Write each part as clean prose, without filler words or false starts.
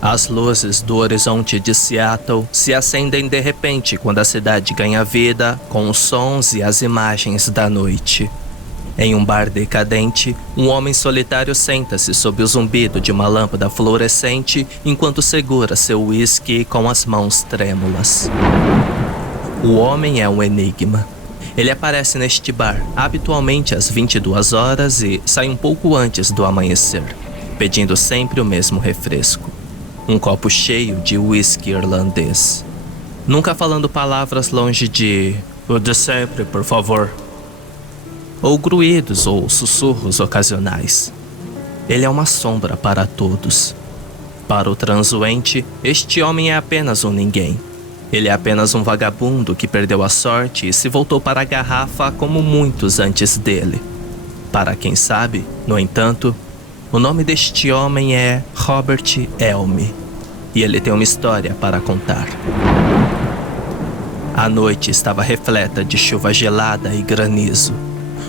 As luzes do horizonte de Seattle se acendem de repente quando a cidade ganha vida com os sons e as imagens da noite. Em um bar decadente, um homem solitário senta-se sob o zumbido de uma lâmpada fluorescente enquanto segura seu uísque com as mãos trêmulas. O homem é um enigma. Ele aparece neste bar habitualmente às 22 horas e sai um pouco antes do amanhecer, pedindo sempre o mesmo refresco. Um copo cheio de uísque irlandês. Nunca falando palavras longe de "o de sempre, por favor", ou gruídos ou sussurros ocasionais. Ele é uma sombra para todos. Para o transuente, este homem é apenas um ninguém. Ele é apenas um vagabundo que perdeu a sorte e se voltou para a garrafa como muitos antes dele. Para quem sabe, no entanto, o nome deste homem é Robert Elm, e ele tem uma história para contar. A noite estava repleta de chuva gelada e granizo.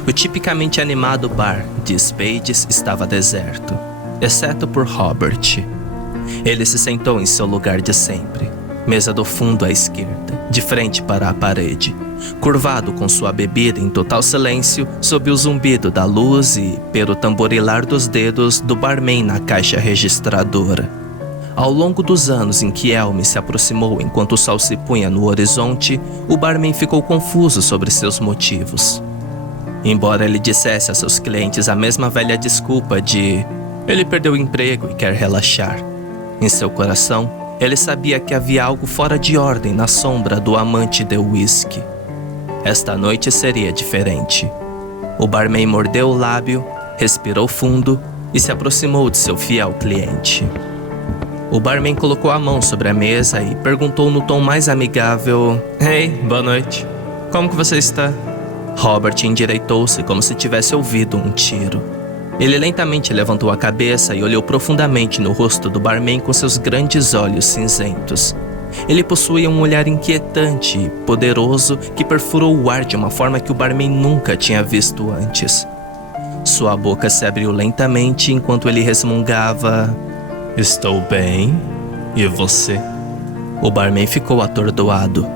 O tipicamente animado bar de Spades estava deserto, exceto por Robert. Ele se sentou em seu lugar de sempre, mesa do fundo à esquerda, de frente para a parede, curvado com sua bebida em total silêncio sob o zumbido da luz e pelo tamborilar dos dedos do barman na caixa registradora. Ao longo dos anos em que Elm se aproximou enquanto o sol se punha no horizonte, o barman ficou confuso sobre seus motivos. Embora ele dissesse a seus clientes a mesma velha desculpa de ele perdeu o emprego e quer relaxar, em seu coração, ele sabia que havia algo fora de ordem na sombra do amante de uísque. Esta noite seria diferente. O barman mordeu o lábio, respirou fundo e se aproximou de seu fiel cliente. O barman colocou a mão sobre a mesa e perguntou no tom mais amigável: "Ei, boa noite. Como que você está?" Robert endireitou-se como se tivesse ouvido um tiro. Ele lentamente levantou a cabeça e olhou profundamente no rosto do barman com seus grandes olhos cinzentos. Ele possuía um olhar inquietante e poderoso que perfurou o ar de uma forma que o barman nunca tinha visto antes. Sua boca se abriu lentamente enquanto ele resmungava: "Estou bem. E você?" O barman ficou atordoado.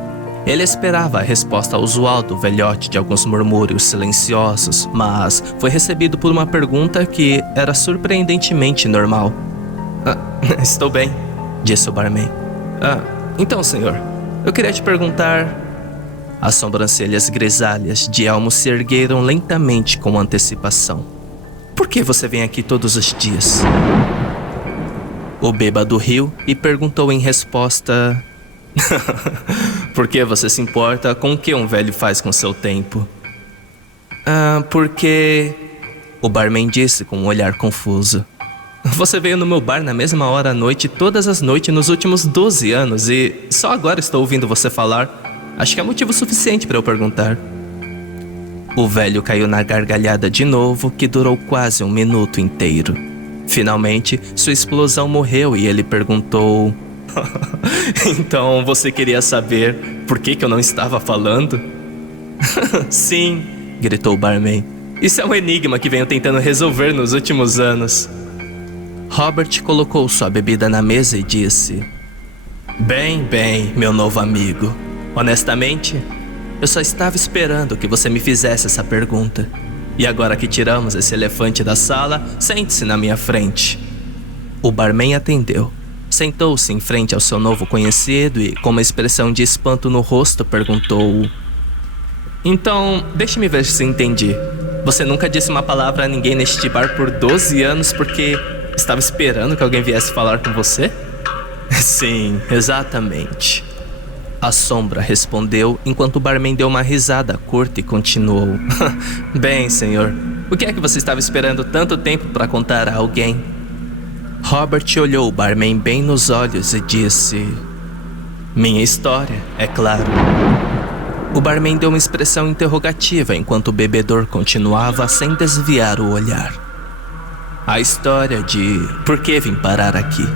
Ele esperava a resposta usual do velhote de alguns murmúrios silenciosos, mas foi recebido por uma pergunta que era surpreendentemente normal. Estou bem", disse o barman. Então, senhor, eu queria te perguntar..." As sobrancelhas grisalhas de Elmo se ergueram lentamente com antecipação. "Por que você vem aqui todos os dias?" O bêbado riu e perguntou em resposta: "Por que você se importa com o que um velho faz com seu tempo?" Porque..." O barman disse com um olhar confuso. "Você veio no meu bar na mesma hora à noite todas as noites nos últimos 12 anos e só agora estou ouvindo você falar. Acho que é motivo suficiente para eu perguntar." O velho caiu na gargalhada de novo, que durou quase um minuto inteiro. Finalmente, sua explosão morreu e ele perguntou: "Então você queria saber por que eu não estava falando?" "Sim", gritou o barman. "Isso é um enigma que venho tentando resolver nos últimos anos." Robert colocou sua bebida na mesa e disse: Bem, meu novo amigo. Honestamente, eu só estava esperando que você me fizesse essa pergunta. E agora que tiramos esse elefante da sala, sente-se na minha frente." O barman atendeu. Sentou-se em frente ao seu novo conhecido e, com uma expressão de espanto no rosto, perguntou: "Então, deixe-me ver se entendi. Você nunca disse uma palavra a ninguém neste bar por 12 anos porque estava esperando que alguém viesse falar com você?" "Sim, exatamente." A sombra respondeu enquanto o barman deu uma risada curta e continuou: "Bem, senhor, o que é que você estava esperando tanto tempo para contar a alguém?" Robert olhou o barman bem nos olhos e disse: "Minha história, é claro." O barman deu uma expressão interrogativa enquanto o bebedor continuava sem desviar o olhar. "A história de por que vim parar aqui.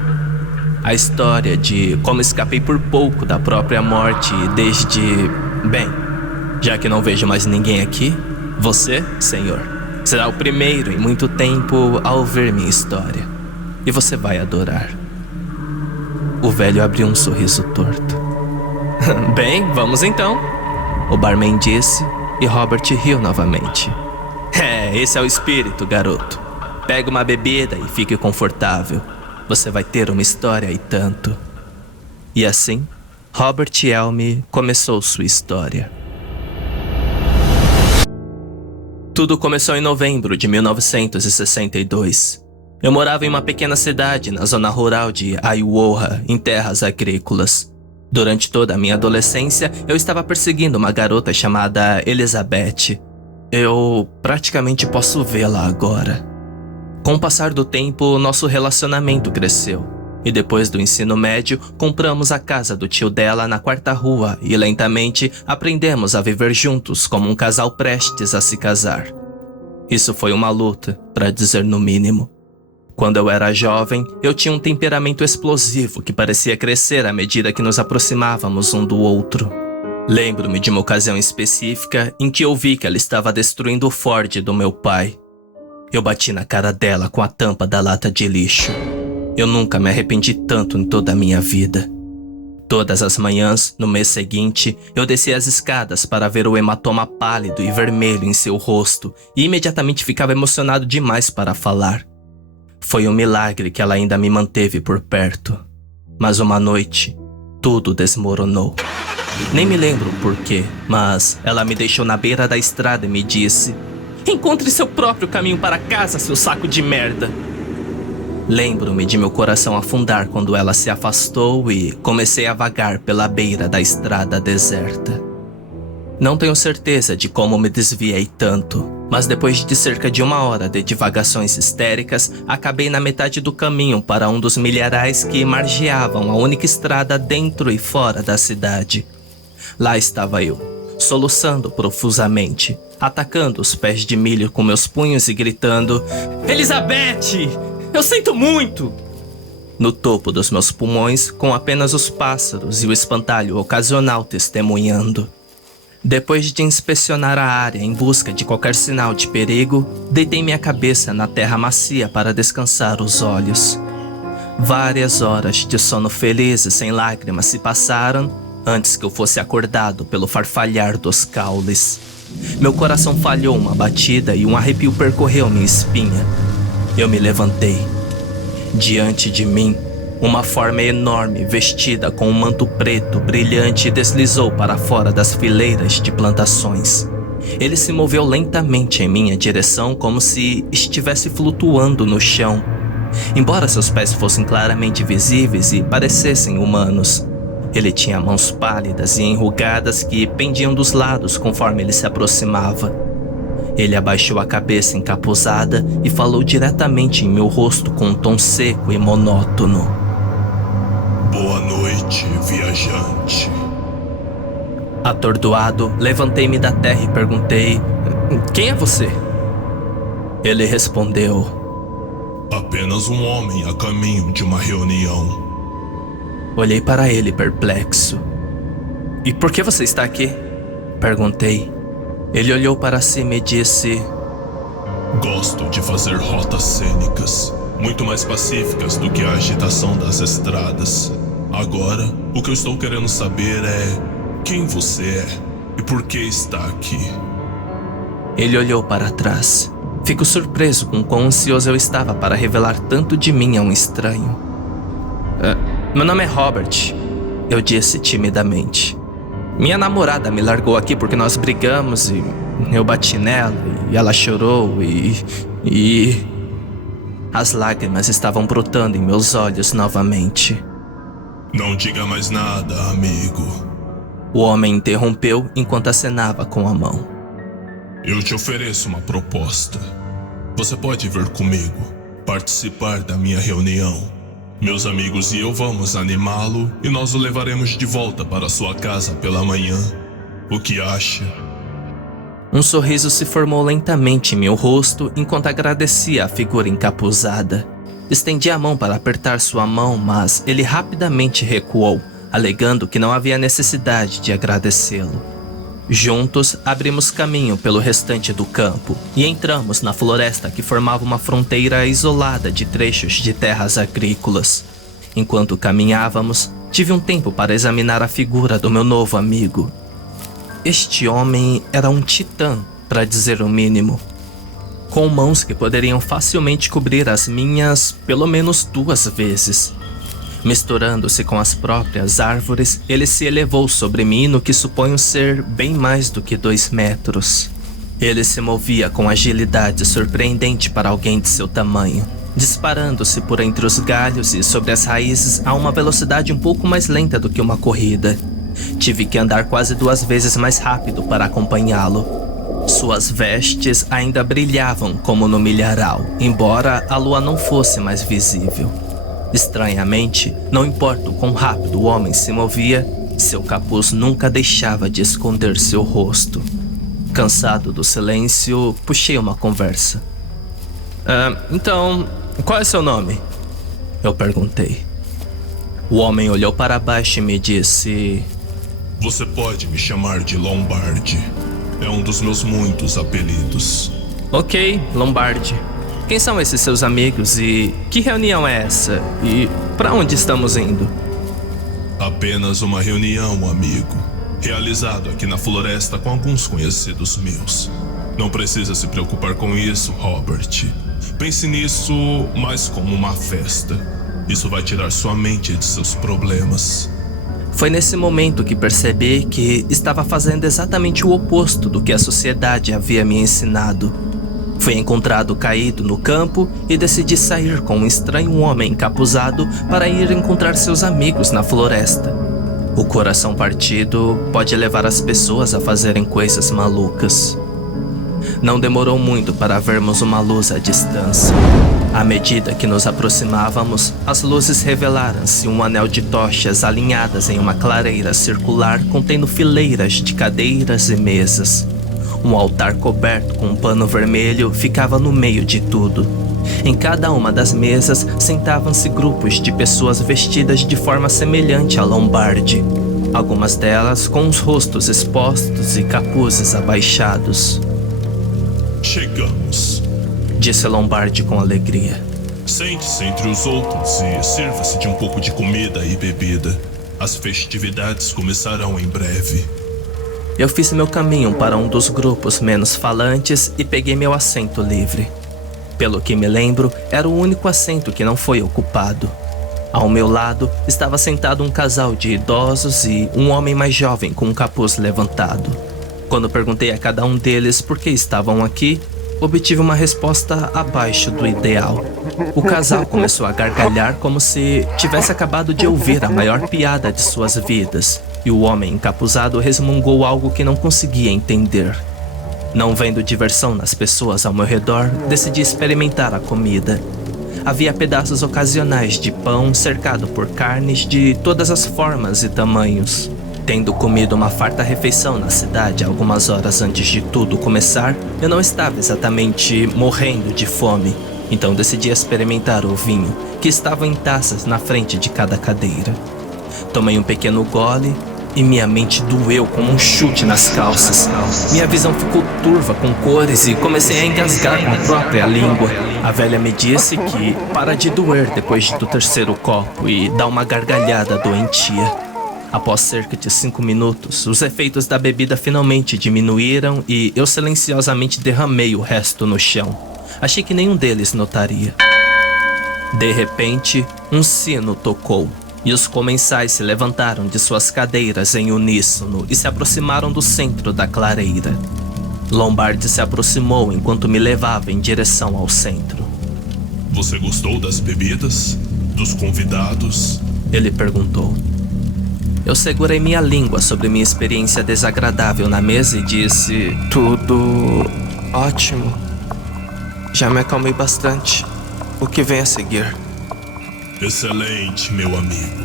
A história de como escapei por pouco da própria morte desde... Bem, já que não vejo mais ninguém aqui, você, senhor, será o primeiro em muito tempo a ouvir minha história. E você vai adorar." O velho abriu um sorriso torto. Bem, vamos então, o barman disse e Robert riu novamente. Esse é o espírito, garoto. Pega uma bebida e fique confortável. Você vai ter uma história e tanto. E assim, Robert Elm começou sua história. Tudo começou em novembro de 1962. Eu morava em uma pequena cidade na zona rural de Iowa, em terras agrícolas. Durante toda a minha adolescência, eu estava perseguindo uma garota chamada Elizabeth. Eu praticamente posso vê-la agora. Com o passar do tempo, nosso relacionamento cresceu. E depois do ensino médio, compramos a casa do tio dela na quarta rua e lentamente aprendemos a viver juntos como um casal prestes a se casar. Isso foi uma luta, para dizer no mínimo. Quando eu era jovem, eu tinha um temperamento explosivo que parecia crescer à medida que nos aproximávamos um do outro. Lembro-me de uma ocasião específica em que eu vi que ela estava destruindo o Ford do meu pai. Eu bati na cara dela com a tampa da lata de lixo. Eu nunca me arrependi tanto em toda a minha vida. Todas as manhãs, no mês seguinte, eu descia as escadas para ver o hematoma pálido e vermelho em seu rosto e imediatamente ficava emocionado demais para falar. Foi um milagre que ela ainda me manteve por perto. Mas uma noite, tudo desmoronou. Nem me lembro o porquê, mas ela me deixou na beira da estrada e me disse: "Encontre seu próprio caminho para casa, seu saco de merda." Lembro-me de meu coração afundar quando ela se afastou e comecei a vagar pela beira da estrada deserta. Não tenho certeza de como me desviei tanto, mas depois de cerca de 1 hora de divagações histéricas, acabei na metade do caminho para um dos milharais que margeavam a única estrada dentro e fora da cidade. Lá estava eu, soluçando profusamente, atacando os pés de milho com meus punhos e gritando: "Elizabeth! Eu sinto muito!" No topo dos meus pulmões, com apenas os pássaros e o espantalho ocasional testemunhando. Depois de inspecionar a área em busca de qualquer sinal de perigo, deitei minha cabeça na terra macia para descansar os olhos. Várias horas de sono feliz e sem lágrimas se passaram antes que eu fosse acordado pelo farfalhar dos caules. Meu coração falhou uma batida e um arrepio percorreu minha espinha. Eu me levantei. Diante de mim, uma forma enorme vestida com um manto preto brilhante deslizou para fora das fileiras de plantações. Ele se moveu lentamente em minha direção como se estivesse flutuando no chão. Embora seus pés fossem claramente visíveis e parecessem humanos, ele tinha mãos pálidas e enrugadas que pendiam dos lados conforme ele se aproximava. Ele abaixou a cabeça encapuzada e falou diretamente em meu rosto com um tom seco e monótono. "Boa noite, viajante." Atordoado, levantei-me da terra e perguntei: "Quem é você?" Ele respondeu: "Apenas um homem a caminho de uma reunião." Olhei para ele perplexo. "E por que você está aqui?" Perguntei. Ele olhou para cima e disse: "Gosto de fazer rotas cênicas, muito mais pacíficas do que a agitação das estradas. Agora, o que eu estou querendo saber é quem você é e por que está aqui." Ele olhou para trás. Fico surpreso com quão ansioso eu estava para revelar tanto de mim a um estranho. Meu nome é Robert, eu disse timidamente. Minha namorada me largou aqui porque nós brigamos e eu bati nela e ela chorou e... As lágrimas estavam brotando em meus olhos novamente. "Não diga mais nada, amigo." O homem interrompeu enquanto acenava com a mão. "Eu te ofereço uma proposta. Você pode vir comigo, participar da minha reunião. Meus amigos e eu vamos animá-lo e nós o levaremos de volta para sua casa pela manhã. O que acha?" Um sorriso se formou lentamente em meu rosto enquanto agradecia a figura encapuzada. Estendi a mão para apertar sua mão, mas ele rapidamente recuou, alegando que não havia necessidade de agradecê-lo. Juntos, abrimos caminho pelo restante do campo e entramos na floresta que formava uma fronteira isolada de trechos de terras agrícolas. Enquanto caminhávamos, tive um tempo para examinar a figura do meu novo amigo. Este homem era um titã, para dizer o mínimo, com mãos que poderiam facilmente cobrir as minhas pelo menos 2 vezes. Misturando-se com as próprias árvores, ele se elevou sobre mim no que suponho ser bem mais do que 2 metros. Ele se movia com agilidade surpreendente para alguém de seu tamanho, disparando-se por entre os galhos e sobre as raízes a uma velocidade um pouco mais lenta do que uma corrida. Tive que andar quase 2 vezes mais rápido para acompanhá-lo. Suas vestes ainda brilhavam como no milharal, embora a lua não fosse mais visível. Estranhamente, não importa o quão rápido o homem se movia, seu capuz nunca deixava de esconder seu rosto. Cansado do silêncio, puxei uma conversa. Então, qual é seu nome? Eu perguntei. O homem olhou para baixo e me disse: Você pode me chamar de Lombard. É um dos meus muitos apelidos. Ok, Lombard. Quem são esses seus amigos e que reunião é essa? E para onde estamos indo? Apenas uma reunião, amigo. Realizado aqui na floresta com alguns conhecidos meus. Não precisa se preocupar com isso, Robert. Pense nisso mais como uma festa. Isso vai tirar sua mente de seus problemas. Foi nesse momento que percebi que estava fazendo exatamente o oposto do que a sociedade havia me ensinado. Fui encontrado caído no campo e decidi sair com um estranho homem encapuzado para ir encontrar seus amigos na floresta. O coração partido pode levar as pessoas a fazerem coisas malucas. Não demorou muito para vermos uma luz à distância. À medida que nos aproximávamos, as luzes revelaram-se um anel de tochas alinhadas em uma clareira circular contendo fileiras de cadeiras e mesas. Um altar coberto com um pano vermelho ficava no meio de tudo. Em cada uma das mesas sentavam-se grupos de pessoas vestidas de forma semelhante a Lombard. Algumas delas com os rostos expostos e capuzes abaixados. Chegamos, disse Lombard com alegria. Sente-se entre os outros e sirva-se de um pouco de comida e bebida. As festividades começarão em breve. Eu fiz meu caminho para um dos grupos menos falantes e peguei meu assento livre. Pelo que me lembro, era o único assento que não foi ocupado. Ao meu lado estava sentado um casal de idosos e um homem mais jovem com um capuz levantado. Quando perguntei a cada um deles por que estavam aqui, obtive uma resposta abaixo do ideal. O casal começou a gargalhar como se tivesse acabado de ouvir a maior piada de suas vidas, e o homem encapuzado resmungou algo que não conseguia entender. Não vendo diversão nas pessoas ao meu redor, decidi experimentar a comida. Havia pedaços ocasionais de pão cercado por carnes de todas as formas e tamanhos. Tendo comido uma farta refeição na cidade algumas horas antes de tudo começar, eu não estava exatamente morrendo de fome, então decidi experimentar o vinho, que estava em taças na frente de cada cadeira. Tomei um pequeno gole e minha mente doeu como um chute nas calças. Minha visão ficou turva com cores e comecei a engasgar com a própria língua. A velha me disse que para de doer depois do 3º copo e dar uma gargalhada doentia. Após cerca de 5 minutos, os efeitos da bebida finalmente diminuíram e eu silenciosamente derramei o resto no chão. Achei que nenhum deles notaria. De repente, um sino tocou e os comensais se levantaram de suas cadeiras em uníssono e se aproximaram do centro da clareira. Lombard se aproximou enquanto me levava em direção ao centro. Você gostou das bebidas? Dos convidados? Ele perguntou. Eu segurei minha língua sobre minha experiência desagradável na mesa e disse: tudo ótimo. Já me acalmei bastante. O que vem a seguir? Excelente, meu amigo.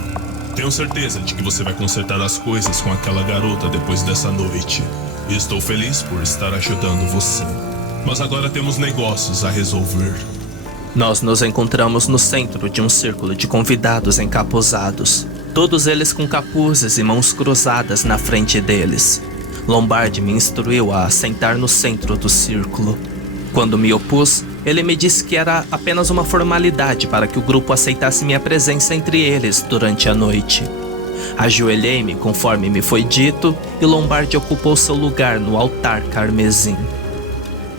Tenho certeza de que você vai consertar as coisas com aquela garota depois dessa noite. E estou feliz por estar ajudando você. Mas agora temos negócios a resolver. Nós nos encontramos no centro de um círculo de convidados encapuzados. Todos eles com capuzes e mãos cruzadas na frente deles. Lombard me instruiu a sentar no centro do círculo. Quando me opus, ele me disse que era apenas uma formalidade para que o grupo aceitasse minha presença entre eles durante a noite. Ajoelhei-me conforme me foi dito e Lombardi ocupou seu lugar no altar carmesim.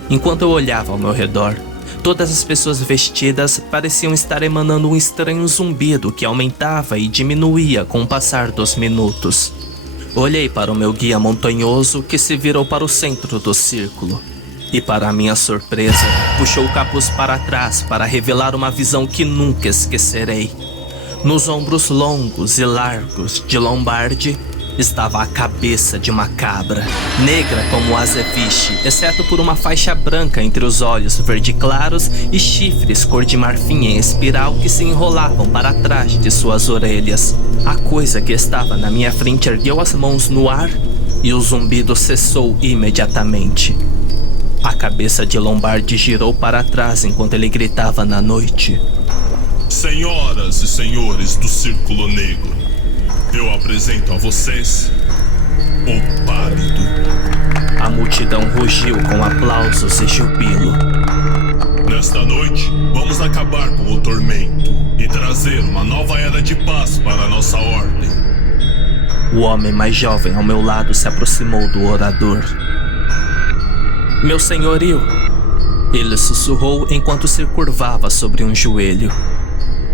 Enquanto eu olhava ao meu redor, todas as pessoas vestidas pareciam estar emanando um estranho zumbido que aumentava e diminuía com o passar dos minutos. Olhei para o meu guia montanhoso que se virou para o centro do círculo. E para minha surpresa, puxou o capuz para trás para revelar uma visão que nunca esquecerei. Nos ombros longos e largos de Lombardi estava a cabeça de uma cabra, negra como o azeviche, exceto por uma faixa branca entre os olhos verde claros e chifres cor de marfim em espiral que se enrolavam para trás de suas orelhas. A coisa que estava na minha frente ergueu as mãos no ar e o zumbido cessou imediatamente. A cabeça de Lombardi girou para trás enquanto ele gritava na noite: Senhoras e senhores do Círculo Negro, eu apresento a vocês o Pálido. A multidão rugiu com aplausos e jubilo. Nesta noite, vamos acabar com o tormento e trazer uma nova era de paz para a nossa ordem. O homem mais jovem ao meu lado se aproximou do orador. Meu senhorio, ele sussurrou enquanto se curvava sobre um joelho.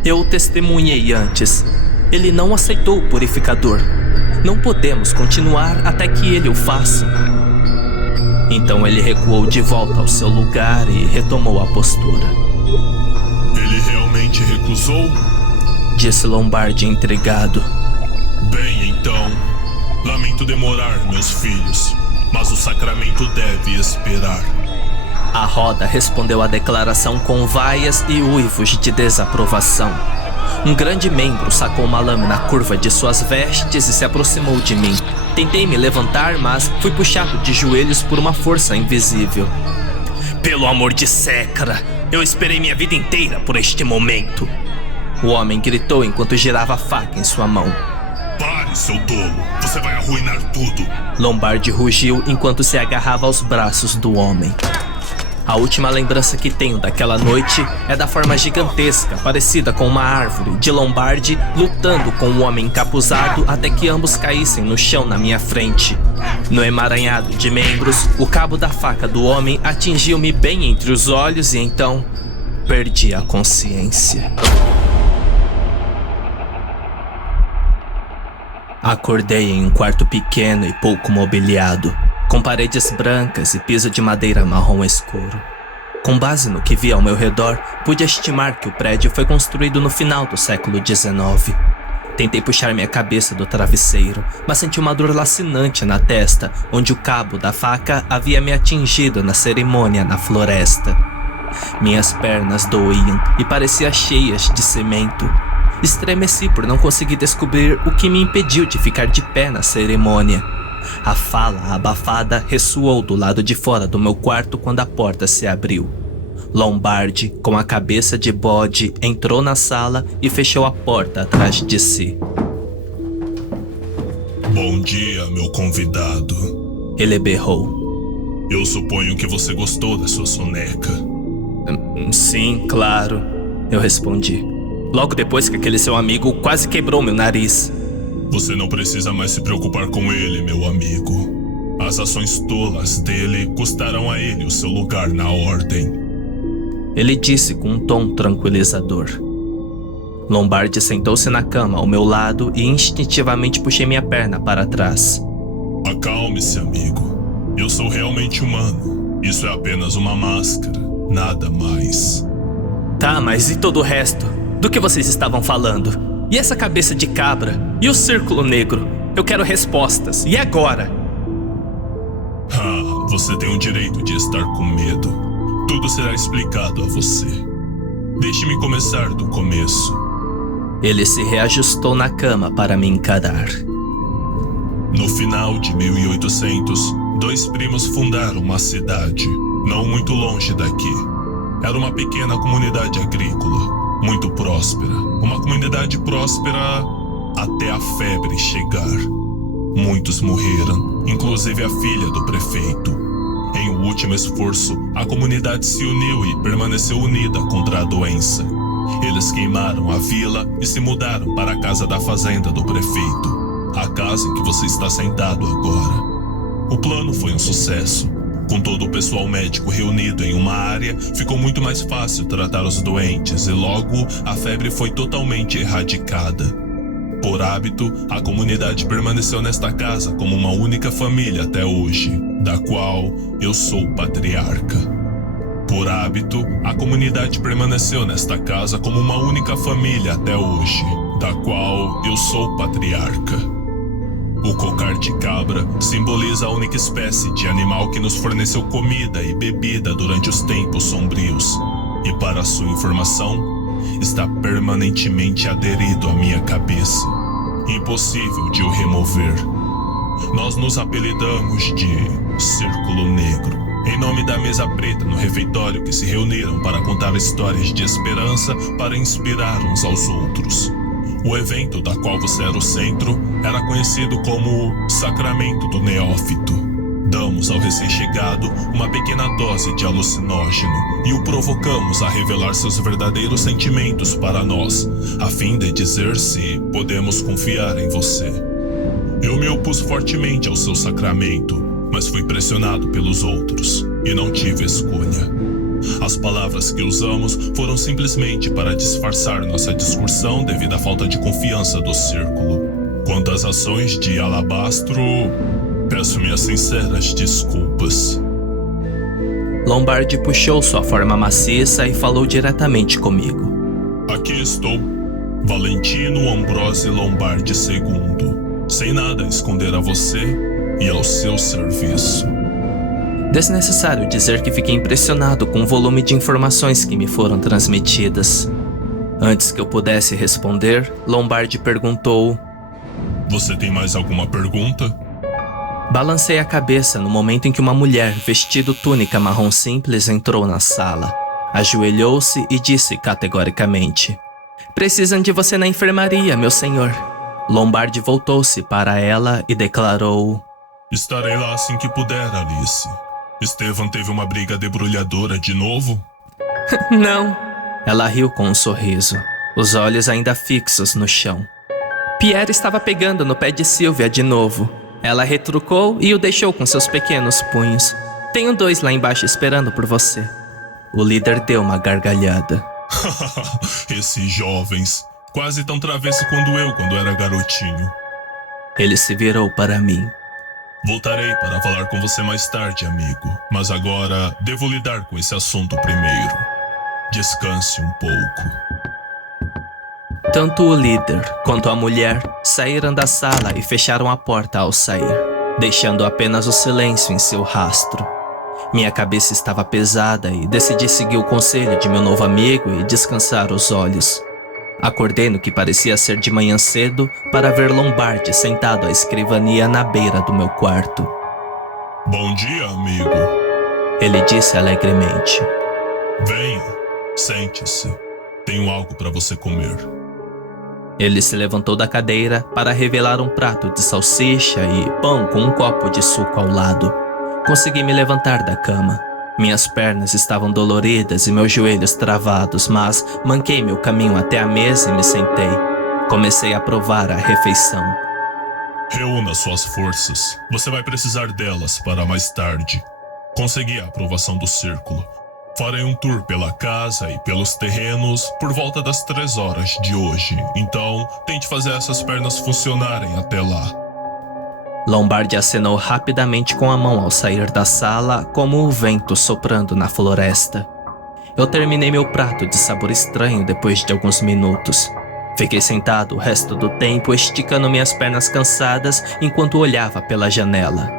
Eu o testemunhei antes. Ele não aceitou o purificador. Não podemos continuar até que ele o faça. Então ele recuou de volta ao seu lugar e retomou a postura. Ele realmente recusou? Disse Lombardi intrigado. Bem, então, lamento demorar, meus filhos, mas o sacramento deve esperar. A roda respondeu à declaração com vaias e uivos de desaprovação. Um grande membro sacou uma lâmina curva de suas vestes e se aproximou de mim. Tentei me levantar, mas fui puxado de joelhos por uma força invisível. Pelo amor de Secra, eu esperei minha vida inteira por este momento. O homem gritou enquanto girava a faca em sua mão. Pare, seu tolo! Você vai arruinar tudo! Lombardi rugiu enquanto se agarrava aos braços do homem. A última lembrança que tenho daquela noite é da forma gigantesca, parecida com uma árvore, de Lombardi lutando com o homem encapuzado até que ambos caíssem no chão na minha frente. No emaranhado de membros, o cabo da faca do homem atingiu-me bem entre os olhos e então perdi a consciência. Acordei em um quarto pequeno e pouco mobiliado, com paredes brancas e piso de madeira marrom escuro. Com base no que vi ao meu redor, pude estimar que o prédio foi construído no final do século XIX. Tentei puxar minha cabeça do travesseiro, mas senti uma dor lacinante na testa, onde o cabo da faca havia me atingido na cerimônia na floresta. Minhas pernas doíam e pareciam cheias de cimento. Estremeci por não conseguir descobrir o que me impediu de ficar de pé na cerimônia. A fala abafada ressoou do lado de fora do meu quarto quando a porta se abriu. Lombardi, com a cabeça de bode, entrou na sala e fechou a porta atrás de si. Bom dia, meu convidado. Ele berrou. Eu suponho que você gostou da sua soneca. Sim, claro, eu respondi. Logo depois que aquele seu amigo quase quebrou meu nariz. Você não precisa mais se preocupar com ele, meu amigo. As ações tolas dele custarão a ele o seu lugar na ordem. Ele disse com um tom tranquilizador. Lombardi sentou-se na cama ao meu lado e instintivamente puxei minha perna para trás. Acalme-se, amigo. Eu sou realmente humano. Isso é apenas uma máscara, nada mais. Tá, mas e todo o resto? Do que vocês estavam falando? E essa cabeça de cabra? E o Círculo Negro? Eu quero respostas. E agora? Você tem o direito de estar com medo. Tudo será explicado a você. Deixe-me começar do começo. Ele se reajustou na cama para me encarar. No final de 1800, dois primos fundaram uma cidade, não muito longe daqui. Era uma pequena comunidade agrícola. Muito próspera. Uma comunidade próspera até a febre chegar. Muitos morreram, inclusive a filha do prefeito. Em um último esforço, a comunidade se uniu e permaneceu unida contra a doença. Eles queimaram a vila e se mudaram para a casa da fazenda do prefeito, a casa em que você está sentado agora. O plano foi um sucesso. Com todo o pessoal médico reunido em uma área, ficou muito mais fácil tratar os doentes e logo a febre foi totalmente erradicada. Por hábito, a comunidade permaneceu nesta casa como uma única família até hoje, da qual eu sou o patriarca. Por hábito, a comunidade permaneceu nesta casa como uma única família até hoje, da qual eu sou o patriarca. O cocar de cabra simboliza a única espécie de animal que nos forneceu comida e bebida durante os tempos sombrios. E para sua informação, está permanentemente aderido à minha cabeça. Impossível de o remover. Nós nos apelidamos de Círculo Negro, em nome da mesa preta no refeitório que se reuniram para contar histórias de esperança para inspirar uns aos outros. O evento da qual você era o centro era conhecido como Sacramento do Neófito. Damos ao recém-chegado uma pequena dose de alucinógeno e o provocamos a revelar seus verdadeiros sentimentos para nós, a fim de dizer se podemos confiar em você. Eu me opus fortemente ao seu sacramento, mas fui pressionado pelos outros e não tive escolha. As palavras que usamos foram simplesmente para disfarçar nossa discussão devido à falta de confiança do círculo. Quanto às ações de Alabastro, peço minhas sinceras desculpas. Lombardi puxou sua forma maciça e falou diretamente comigo. Aqui estou, Valentino Ambrose Lombardi II, sem nada a esconder a você e ao seu serviço. Desnecessário dizer que fiquei impressionado com o volume de informações que me foram transmitidas. Antes que eu pudesse responder, Lombardi perguntou: Você tem mais alguma pergunta? Balancei a cabeça no momento em que uma mulher, vestido túnica marrom simples, entrou na sala. Ajoelhou-se e disse categoricamente: Precisam de você na enfermaria, meu senhor. Lombardi voltou-se para ela e declarou: Estarei lá assim que puder, Alice. Estevan teve uma briga debrulhadora de novo? Não. Ela riu com um sorriso, os olhos ainda fixos no chão. Pierre estava pegando no pé de Sylvia de novo. Ela retrucou e o deixou com seus pequenos punhos. Tenho 2 lá embaixo esperando por você. O líder deu uma gargalhada. Esses jovens, quase tão travesso quando era garotinho. Ele se virou para mim. Voltarei para falar com você mais tarde, amigo. Mas agora devo lidar com esse assunto primeiro. Descanse um pouco. Tanto o líder quanto a mulher saíram da sala e fecharam a porta ao sair, deixando apenas o silêncio em seu rastro. Minha cabeça estava pesada e decidi seguir o conselho de meu novo amigo e descansar os olhos. Acordei no que parecia ser de manhã cedo para ver Lombardi sentado à escrivania na beira do meu quarto. Bom dia, amigo. Ele disse alegremente. Venha, sente-se. Tenho algo para você comer. Ele se levantou da cadeira para revelar um prato de salsicha e pão com um copo de suco ao lado. Consegui me levantar da cama. Minhas pernas estavam doloridas e meus joelhos travados, mas manquei meu caminho até a mesa e me sentei. Comecei a provar a refeição. Reúna suas forças. Você vai precisar delas para mais tarde. Consegui a aprovação do círculo. Farei um tour pela casa e pelos terrenos por volta das 3 horas de hoje. Então, tente fazer essas pernas funcionarem até lá. Lombardi acenou rapidamente com a mão ao sair da sala, como o vento soprando na floresta. Eu terminei meu prato de sabor estranho depois de alguns minutos. Fiquei sentado o resto do tempo, esticando minhas pernas cansadas enquanto olhava pela janela.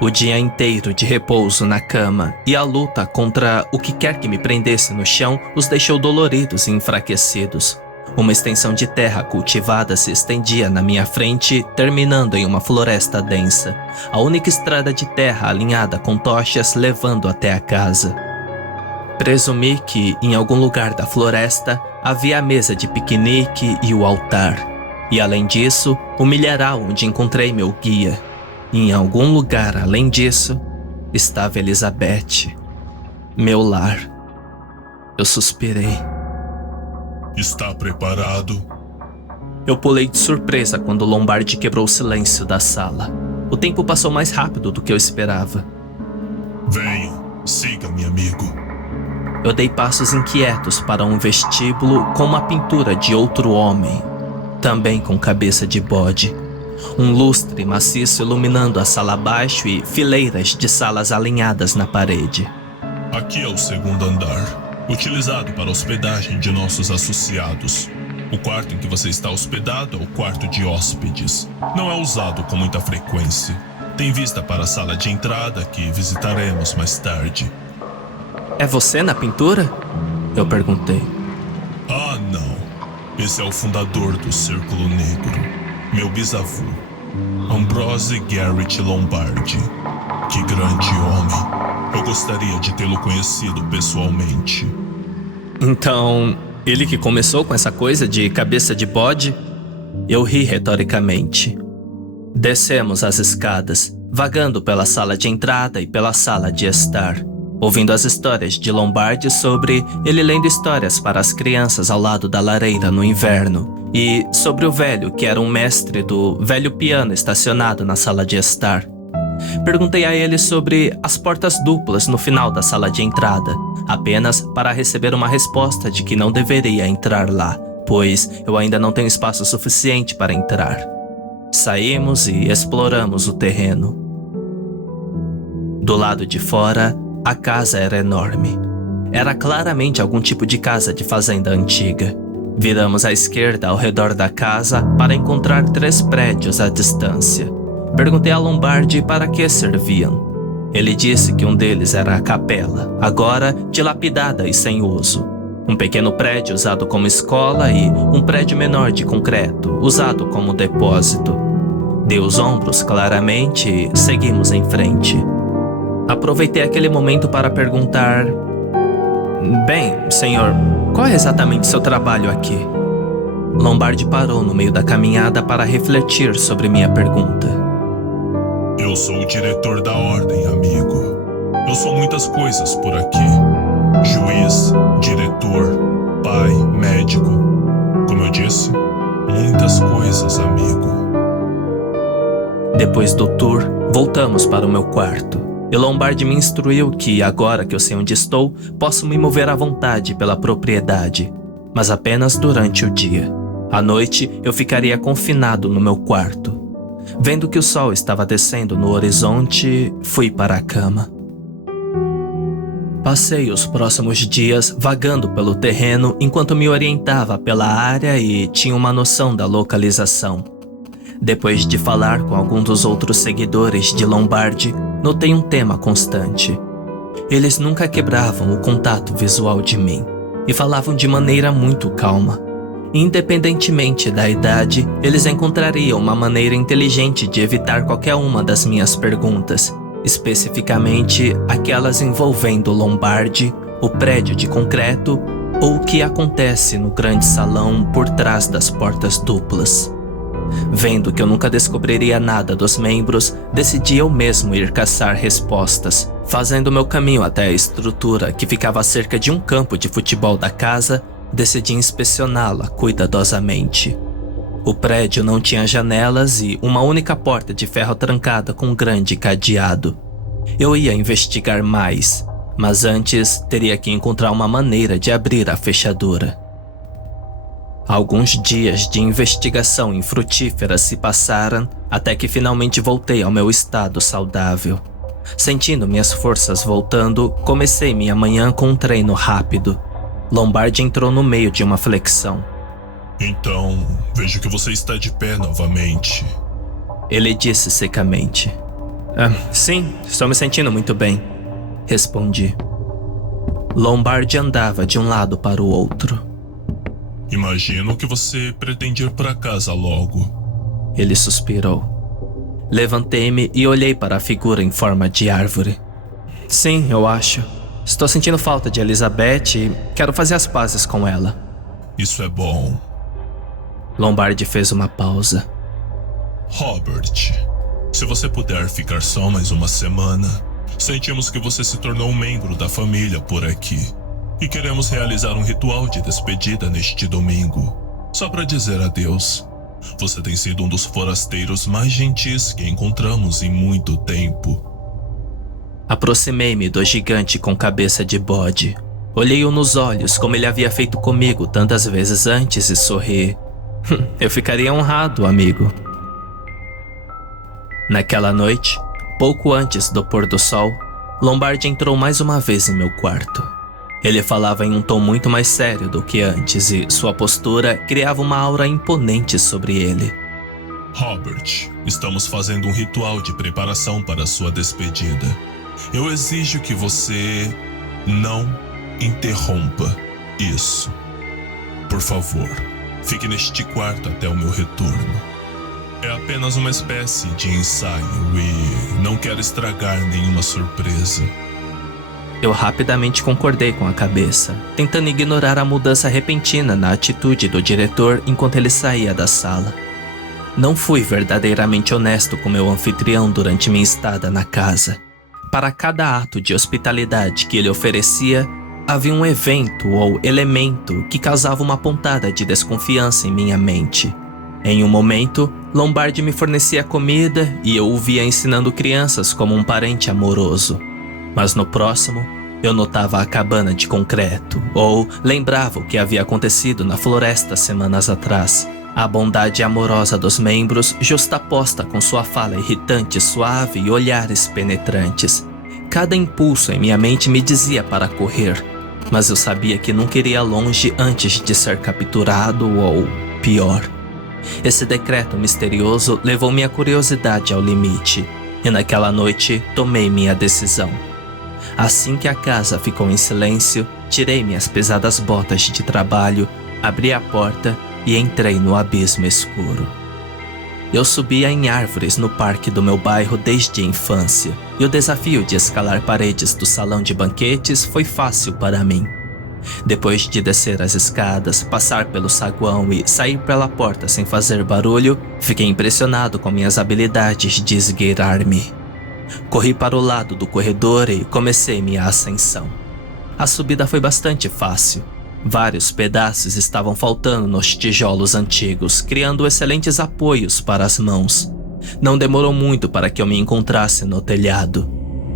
O dia inteiro de repouso na cama e a luta contra o que quer que me prendesse no chão os deixou doloridos e enfraquecidos. Uma extensão de terra cultivada se estendia na minha frente, terminando em uma floresta densa, a única estrada de terra alinhada com tochas levando até a casa. Presumi que, em algum lugar da floresta, havia a mesa de piquenique e o altar. E além disso, o milharal onde encontrei meu guia. E em algum lugar além disso, estava Elizabeth, meu lar. Eu suspirei. Está preparado? Eu pulei de surpresa quando Lombardi quebrou o silêncio da sala. O tempo passou mais rápido do que eu esperava. Venha, siga-me, amigo. Eu dei passos inquietos para um vestíbulo com uma pintura de outro homem, também com cabeça de bode. Um lustre maciço iluminando a sala abaixo e fileiras de salas alinhadas na parede. Aqui é o segundo andar, utilizado para a hospedagem de nossos associados. O quarto em que você está hospedado é o quarto de hóspedes. Não é usado com muita frequência. Tem vista para a sala de entrada que visitaremos mais tarde. É você na pintura? Eu perguntei. Ah, não. Esse é o fundador do Círculo Negro, meu bisavô, Ambrose Garrett Lombardi. Que grande homem. Eu gostaria de tê-lo conhecido pessoalmente. Então, ele que começou com essa coisa de cabeça de bode? Eu ri retoricamente. Descemos as escadas, vagando pela sala de entrada e pela sala de estar, ouvindo as histórias de Lombardi sobre ele lendo histórias para as crianças ao lado da lareira no inverno, e sobre o velho que era um mestre do velho piano estacionado na sala de estar. Perguntei a ele sobre as portas duplas no final da sala de entrada, apenas para receber uma resposta de que não deveria entrar lá, pois eu ainda não tenho espaço suficiente para entrar. Saímos e exploramos o terreno. Do lado de fora, a casa era enorme. Era claramente algum tipo de casa de fazenda antiga. Viramos à esquerda ao redor da casa para encontrar 3 prédios à distância. Perguntei a Lombardi para que serviam. Ele disse que um deles era a capela, agora dilapidada e sem uso. Um pequeno prédio usado como escola e um prédio menor de concreto, usado como depósito. Dei os ombros claramente e seguimos em frente. Aproveitei aquele momento para perguntar: Bem, senhor, qual é exatamente seu trabalho aqui? Lombardi parou no meio da caminhada para refletir sobre minha pergunta. Eu sou o diretor da ordem, amigo. Eu sou muitas coisas por aqui. Juiz, diretor, pai, médico. Como eu disse, muitas coisas, amigo. Depois do tour, voltamos para o meu quarto. E Lombardi me instruiu que, agora que eu sei onde estou, posso me mover à vontade pela propriedade, mas apenas durante o dia. À noite, eu ficaria confinado no meu quarto. Vendo que o sol estava descendo no horizonte, fui para a cama. Passei os próximos dias vagando pelo terreno enquanto me orientava pela área e tinha uma noção da localização. Depois de falar com alguns dos outros seguidores de Lombardi, notei um tema constante. Eles nunca quebravam o contato visual de mim e falavam de maneira muito calma. Independentemente da idade, eles encontrariam uma maneira inteligente de evitar qualquer uma das minhas perguntas, especificamente aquelas envolvendo Lombardi, o prédio de concreto ou o que acontece no grande salão por trás das portas duplas. Vendo que eu nunca descobriria nada dos membros, decidi eu mesmo ir caçar respostas. Fazendo meu caminho até a estrutura que ficava a cerca de um campo de futebol da casa, decidi inspecioná-la cuidadosamente. O prédio não tinha janelas e uma única porta de ferro trancada com um grande cadeado. Eu ia investigar mais, mas antes teria que encontrar uma maneira de abrir a fechadura. Alguns dias de investigação infrutífera se passaram até que finalmente voltei ao meu estado saudável. Sentindo minhas forças voltando, comecei minha manhã com um treino rápido. Lombardi entrou no meio de uma flexão. Então, vejo que você está de pé novamente. Ele disse secamente. Sim, estou me sentindo muito bem, respondi. Lombardi andava de um lado para o outro. Imagino que você pretende ir para casa logo. Ele suspirou. Levantei-me e olhei para a figura em forma de árvore. Sim, eu acho. Estou sentindo falta de Elizabeth e quero fazer as pazes com ela. Isso é bom. Lombardi fez uma pausa. Robert, se você puder ficar só mais uma semana, Sentimos que você se tornou um membro da família por aqui e queremos realizar um ritual de despedida neste domingo, só para dizer adeus. Você tem sido um dos forasteiros mais gentis que encontramos em muito tempo. Aproximei-me do gigante com cabeça de bode. Olhei-o nos olhos como ele havia feito comigo tantas vezes antes e sorri. Eu ficaria honrado, amigo. Naquela noite, pouco antes do pôr do sol, Lombardi entrou mais uma vez em meu quarto. Ele falava em um tom muito mais sério do que antes e sua postura criava uma aura imponente sobre ele. Robert, estamos fazendo um ritual de preparação para sua despedida. Eu exijo que você não interrompa isso. Por favor, fique neste quarto até o meu retorno. É apenas uma espécie de ensaio e não quero estragar nenhuma surpresa. Eu rapidamente concordei com a cabeça, tentando ignorar a mudança repentina na atitude do diretor enquanto ele saía da sala. Não fui verdadeiramente honesto com meu anfitrião durante minha estada na casa. Para cada ato de hospitalidade que ele oferecia, havia um evento ou elemento que causava uma pontada de desconfiança em minha mente. Em um momento, Lombardi me fornecia comida e eu o via ensinando crianças como um parente amoroso. Mas no próximo, eu notava a cabana de concreto, ou lembrava o que havia acontecido na floresta semanas atrás. A bondade amorosa dos membros justaposta com sua fala irritante suave e olhares penetrantes. Cada impulso em minha mente me dizia para correr, mas eu sabia que nunca iria longe antes de ser capturado ou, pior. Esse decreto misterioso levou minha curiosidade ao limite, e naquela noite tomei minha decisão. Assim que a casa ficou em silêncio, tirei minhas pesadas botas de trabalho, abri a porta e entrei no abismo escuro. Eu subia em árvores no parque do meu bairro desde a infância, e o desafio de escalar paredes do salão de banquetes foi fácil para mim. Depois de descer as escadas, passar pelo saguão e sair pela porta sem fazer barulho, fiquei impressionado com minhas habilidades de esgueirar-me. Corri para o lado do corredor e comecei minha ascensão. A subida foi bastante fácil. Vários pedaços estavam faltando nos tijolos antigos, criando excelentes apoios para as mãos. Não demorou muito para que eu me encontrasse no telhado.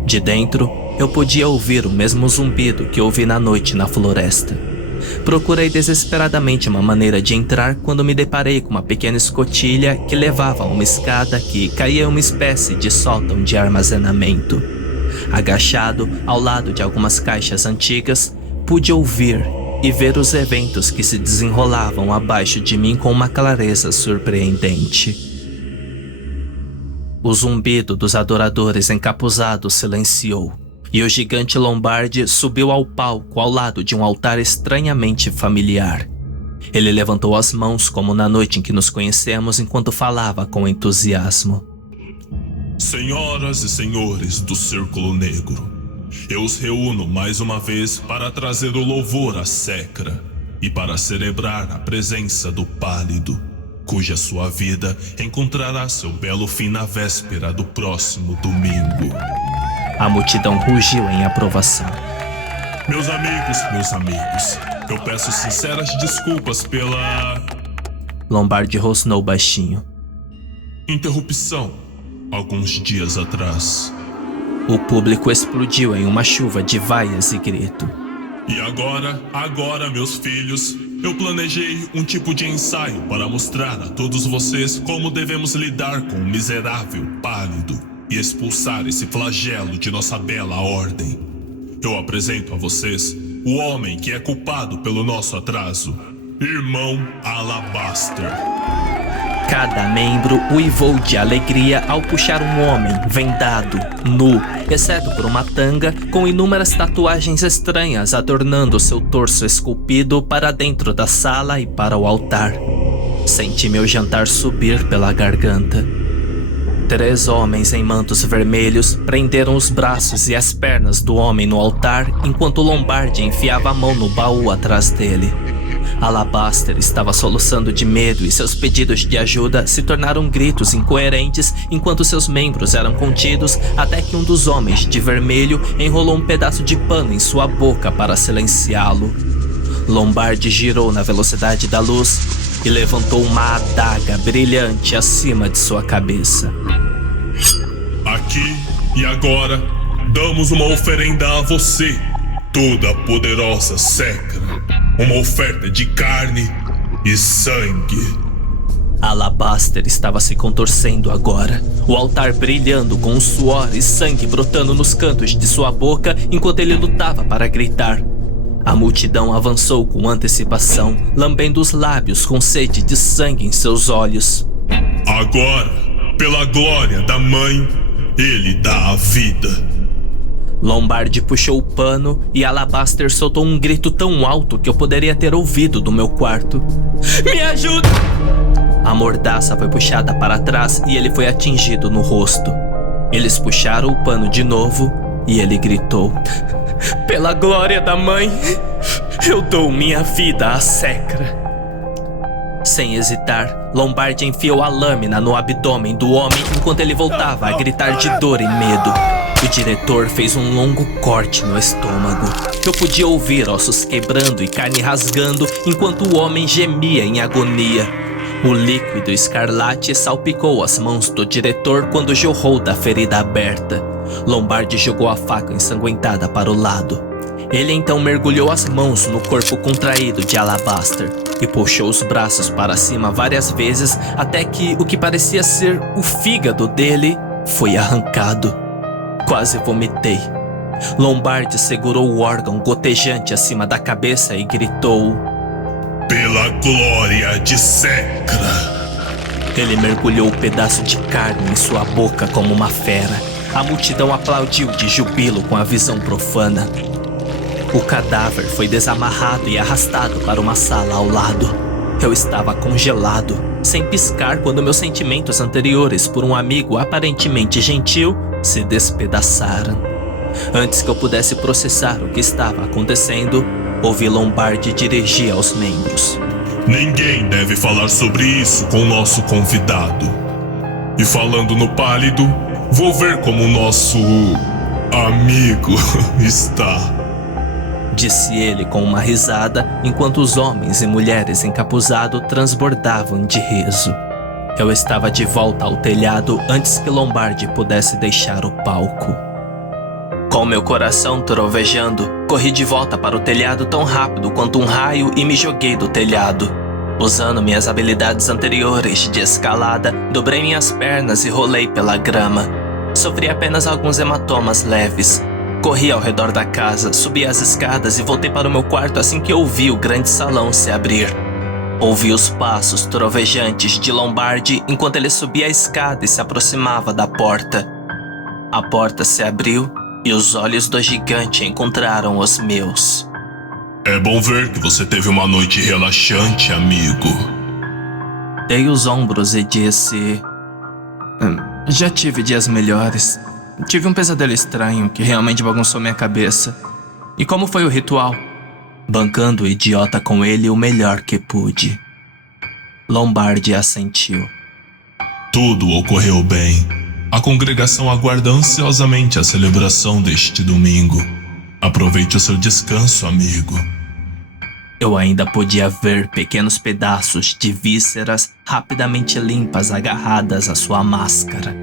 De dentro, eu podia ouvir o mesmo zumbido que ouvi na noite na floresta. Procurei desesperadamente uma maneira de entrar quando me deparei com uma pequena escotilha que levava a uma escada que caía em uma espécie de sótão de armazenamento. Agachado ao lado de algumas caixas antigas, pude ouvir e ver os eventos que se desenrolavam abaixo de mim com uma clareza surpreendente. O zumbido dos adoradores encapuzados silenciou, e o gigante Lombardi subiu ao palco ao lado de um altar estranhamente familiar. Ele levantou as mãos como na noite em que nos conhecemos enquanto falava com entusiasmo. Senhoras e senhores do Círculo Negro, eu os reúno mais uma vez para trazer o louvor à Secra e para celebrar a presença do Pálido, cuja sua vida encontrará seu belo fim na véspera do próximo domingo. A multidão rugiu em aprovação. Meus amigos, eu peço sinceras desculpas pela Lombardi rosnou baixinho. interrupção alguns dias atrás. O público explodiu em uma chuva de vaias e grito. E agora, meus filhos, eu planejei um tipo de ensaio para mostrar a todos vocês como devemos lidar com o miserável Pálido e expulsar esse flagelo de nossa bela ordem. Eu apresento a vocês o homem que é culpado pelo nosso atraso, Irmão Alabaster. Cada membro uivou de alegria ao puxar um homem vendado, nu, exceto por uma tanga com inúmeras tatuagens estranhas adornando seu torso esculpido para dentro da sala e para o altar. Senti meu jantar subir pela garganta. 3 homens em mantos vermelhos prenderam os braços e as pernas do homem no altar enquanto Lombardi enfiava a mão no baú atrás dele. Alabaster estava soluçando de medo e seus pedidos de ajuda se tornaram gritos incoerentes enquanto seus membros eram contidos até que um dos homens de vermelho enrolou um pedaço de pano em sua boca para silenciá-lo. Lombardi girou na velocidade da luz e levantou uma adaga brilhante acima de sua cabeça. Aqui e agora, damos uma oferenda a você, toda poderosa Sekra. Uma oferta de carne e sangue. Alabaster estava se contorcendo agora, o altar brilhando com suor e sangue brotando nos cantos de sua boca enquanto ele lutava para gritar. A multidão avançou com antecipação, lambendo os lábios com sede de sangue em seus olhos. Agora, pela glória da mãe, ele dá a vida. Lombardi puxou o pano e Alabaster soltou um grito tão alto que eu poderia ter ouvido do meu quarto. Me ajuda! A mordaça foi puxada para trás e ele foi atingido no rosto. Eles puxaram o pano de novo e ele gritou: pela glória da mãe, eu dou minha vida à Sekra. Sem hesitar, Lombardi enfiou a lâmina no abdômen do homem enquanto ele voltava a gritar de dor e medo. O diretor fez um longo corte no estômago. Eu podia ouvir ossos quebrando e carne rasgando enquanto o homem gemia em agonia. O líquido escarlate salpicou as mãos do diretor quando jorrou da ferida aberta. Lombardi jogou a faca ensanguentada para o lado. Ele então mergulhou as mãos no corpo contraído de Alabaster e puxou os braços para cima várias vezes até que o que parecia ser o fígado dele foi arrancado. Quase vomitei. Lombardi segurou o órgão gotejante acima da cabeça e gritou: pela glória de Sekra. Ele mergulhou um pedaço de carne em sua boca como uma fera. A multidão aplaudiu de jubilo com a visão profana. O cadáver foi desamarrado e arrastado para uma sala ao lado. Eu estava congelado, sem piscar quando meus sentimentos anteriores por um amigo aparentemente gentil se despedaçaram. Antes que eu pudesse processar o que estava acontecendo, ouvi Lombardi dirigir aos membros: ninguém deve falar sobre isso com o nosso convidado. E falando no pálido, vou ver como o nosso amigo está. Disse ele com uma risada, enquanto os homens e mulheres encapuzados transbordavam de riso. Eu estava de volta ao telhado antes que Lombardi pudesse deixar o palco. Com meu coração trovejando, corri de volta para o telhado tão rápido quanto um raio e me joguei do telhado. Usando minhas habilidades anteriores de escalada, dobrei minhas pernas e rolei pela grama. Sofri apenas alguns hematomas leves. Corri ao redor da casa, subi as escadas e voltei para o meu quarto assim que ouvi o grande salão se abrir. Ouvi os passos trovejantes de Lombardi enquanto ele subia a escada e se aproximava da porta. A porta se abriu e os olhos do gigante encontraram os meus. É bom ver que você teve uma noite relaxante, amigo. Dei os ombros e disse: já tive dias melhores. Tive um pesadelo estranho que realmente bagunçou minha cabeça. E como foi o ritual? Bancando o idiota com ele o melhor que pude. Lombardi assentiu. Tudo ocorreu bem. A congregação aguarda ansiosamente a celebração deste domingo. Aproveite o seu descanso, amigo. Eu ainda podia ver pequenos pedaços de vísceras rapidamente limpas agarradas à sua máscara.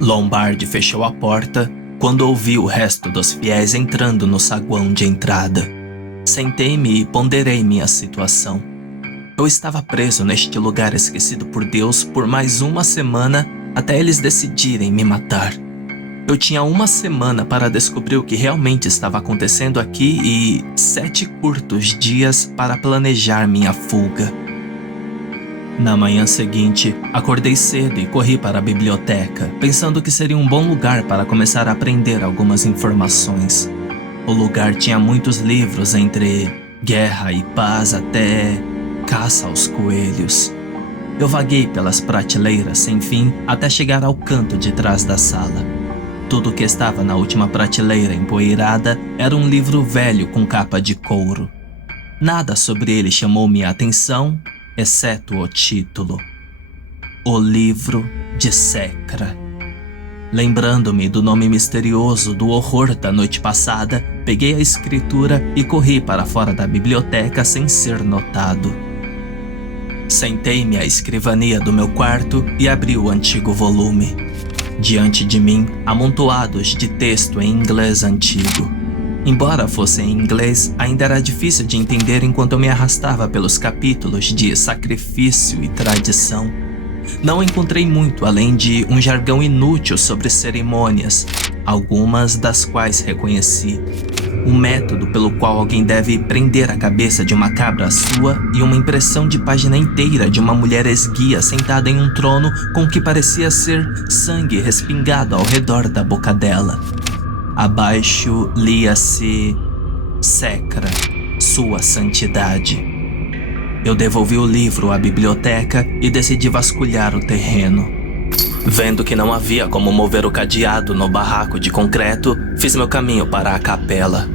Lombardi fechou a porta quando ouvi o resto dos fiéis entrando no saguão de entrada. Sentei-me e ponderei minha situação. Eu estava preso neste lugar esquecido por Deus por mais uma semana até eles decidirem me matar. Eu tinha uma semana para descobrir o que realmente estava acontecendo aqui e 7 curtos dias para planejar minha fuga. Na manhã seguinte, acordei cedo e corri para a biblioteca, pensando que seria um bom lugar para começar a aprender algumas informações. O lugar tinha muitos livros, entre guerra e paz até caça aos coelhos. Eu vaguei pelas prateleiras sem fim até chegar ao canto de trás da sala. Tudo o que estava na última prateleira empoeirada era um livro velho com capa de couro. Nada sobre ele chamou minha atenção, exceto o título: O Livro de Secra. Lembrando-me do nome misterioso do horror da noite passada, peguei a escritura e corri para fora da biblioteca sem ser notado. Sentei-me à escrivania do meu quarto e abri o antigo volume. Diante de mim, amontoados de texto em inglês antigo. Embora fosse em inglês, ainda era difícil de entender enquanto eu me arrastava pelos capítulos de sacrifício e tradição. Não encontrei muito além de um jargão inútil sobre cerimônias, algumas das quais reconheci. Um método pelo qual alguém deve prender a cabeça de uma cabra sua e uma impressão de página inteira de uma mulher esguia sentada em um trono com o que parecia ser sangue respingado ao redor da boca dela. Abaixo lia-se: Secra, Sua Santidade. Eu devolvi o livro à biblioteca e decidi vasculhar o terreno. Vendo que não havia como mover o cadeado no barraco de concreto, fiz meu caminho para a capela.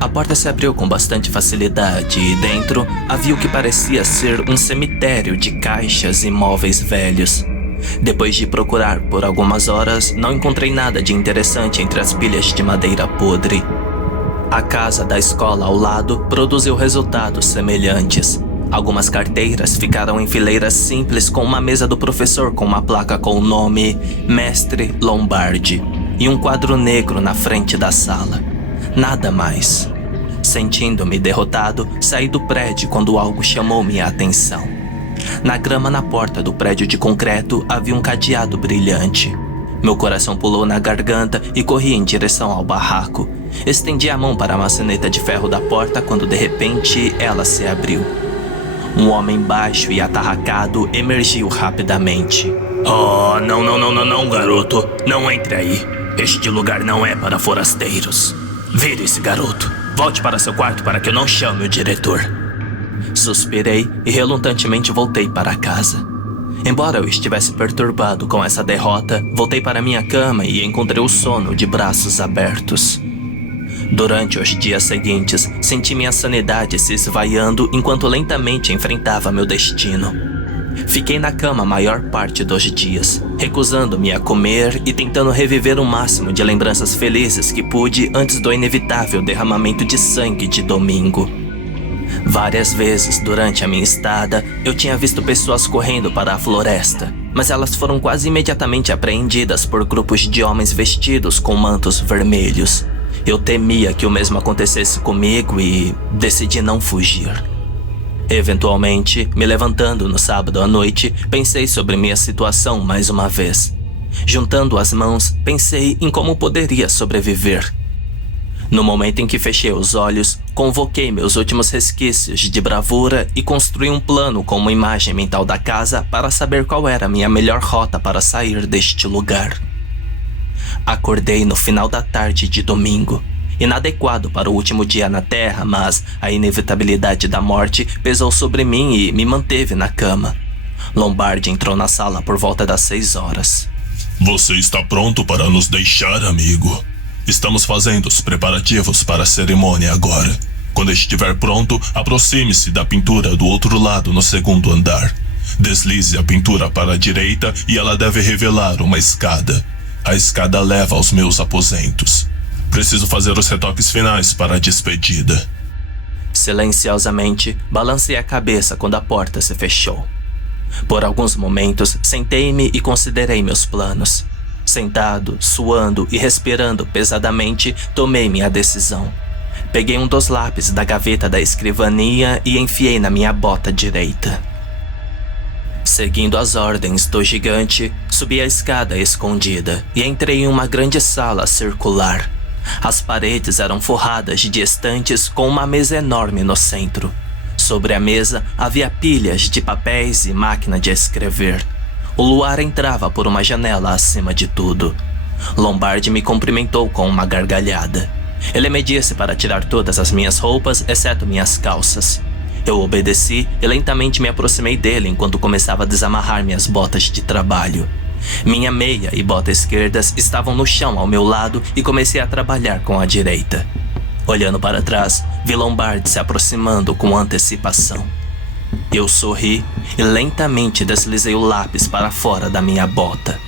A porta se abriu com bastante facilidade e dentro havia o que parecia ser um cemitério de caixas e móveis velhos. Depois de procurar por algumas horas, não encontrei nada de interessante entre as pilhas de madeira podre. A casa da escola ao lado produziu resultados semelhantes. Algumas carteiras ficaram em fileiras simples com uma mesa do professor com uma placa com o nome Mestre Lombardi e um quadro negro na frente da sala. Nada mais. Sentindo-me derrotado, saí do prédio quando algo chamou minha atenção. Na grama na porta do prédio de concreto havia um cadeado brilhante. Meu coração pulou na garganta e corri em direção ao barraco. Estendi a mão para a maçaneta de ferro da porta quando de repente ela se abriu. Um homem baixo e atarracado emergiu rapidamente. Oh, não, garoto. Não entre aí. Este lugar não é para forasteiros. Vire-se, garoto. Volte para seu quarto para que eu não chame o diretor. Suspirei e relutantemente voltei para casa. Embora eu estivesse perturbado com essa derrota, voltei para minha cama e encontrei o sono de braços abertos. Durante os dias seguintes, senti minha sanidade se esvaiando enquanto lentamente enfrentava meu destino. Fiquei na cama a maior parte dos dias, recusando-me a comer e tentando reviver o máximo de lembranças felizes que pude antes do inevitável derramamento de sangue de domingo. Várias vezes durante a minha estada, eu tinha visto pessoas correndo para a floresta, mas elas foram quase imediatamente apreendidas por grupos de homens vestidos com mantos vermelhos. Eu temia que o mesmo acontecesse comigo e decidi não fugir. Eventualmente, me levantando no sábado à noite, pensei sobre minha situação mais uma vez. Juntando as mãos, pensei em como poderia sobreviver. No momento em que fechei os olhos, convoquei meus últimos resquícios de bravura e construí um plano com uma imagem mental da casa para saber qual era a minha melhor rota para sair deste lugar. Acordei no final da tarde de domingo, inadequado para o último dia na Terra, mas a inevitabilidade da morte pesou sobre mim e me manteve na cama. Lombardi entrou na sala por volta das 6 horas. Você está pronto para nos deixar, amigo? Estamos fazendo os preparativos para a cerimônia agora. Quando estiver pronto, aproxime-se da pintura do outro lado no segundo andar. Deslize a pintura para a direita e ela deve revelar uma escada. A escada leva aos meus aposentos. Preciso fazer os retoques finais para a despedida. Silenciosamente, balancei a cabeça quando a porta se fechou. Por alguns momentos, sentei-me e considerei meus planos. Sentado, suando e respirando pesadamente, tomei minha decisão. Peguei um dos lápis da gaveta da escrivania e enfiei na minha bota direita. Seguindo as ordens do gigante, subi a escada escondida e entrei em uma grande sala circular. As paredes eram forradas de estantes com uma mesa enorme no centro. Sobre a mesa havia pilhas de papéis e máquina de escrever. O luar entrava por uma janela acima de tudo. Lombardi me cumprimentou com uma gargalhada. Ele me disse para tirar todas as minhas roupas, exceto minhas calças. Eu obedeci e lentamente me aproximei dele enquanto começava a desamarrar minhas botas de trabalho. Minha meia e bota esquerdas estavam no chão ao meu lado e comecei a trabalhar com a direita. Olhando para trás, Vi Lombardi se aproximando com antecipação. Eu sorri e lentamente deslizei o lápis para fora da minha bota.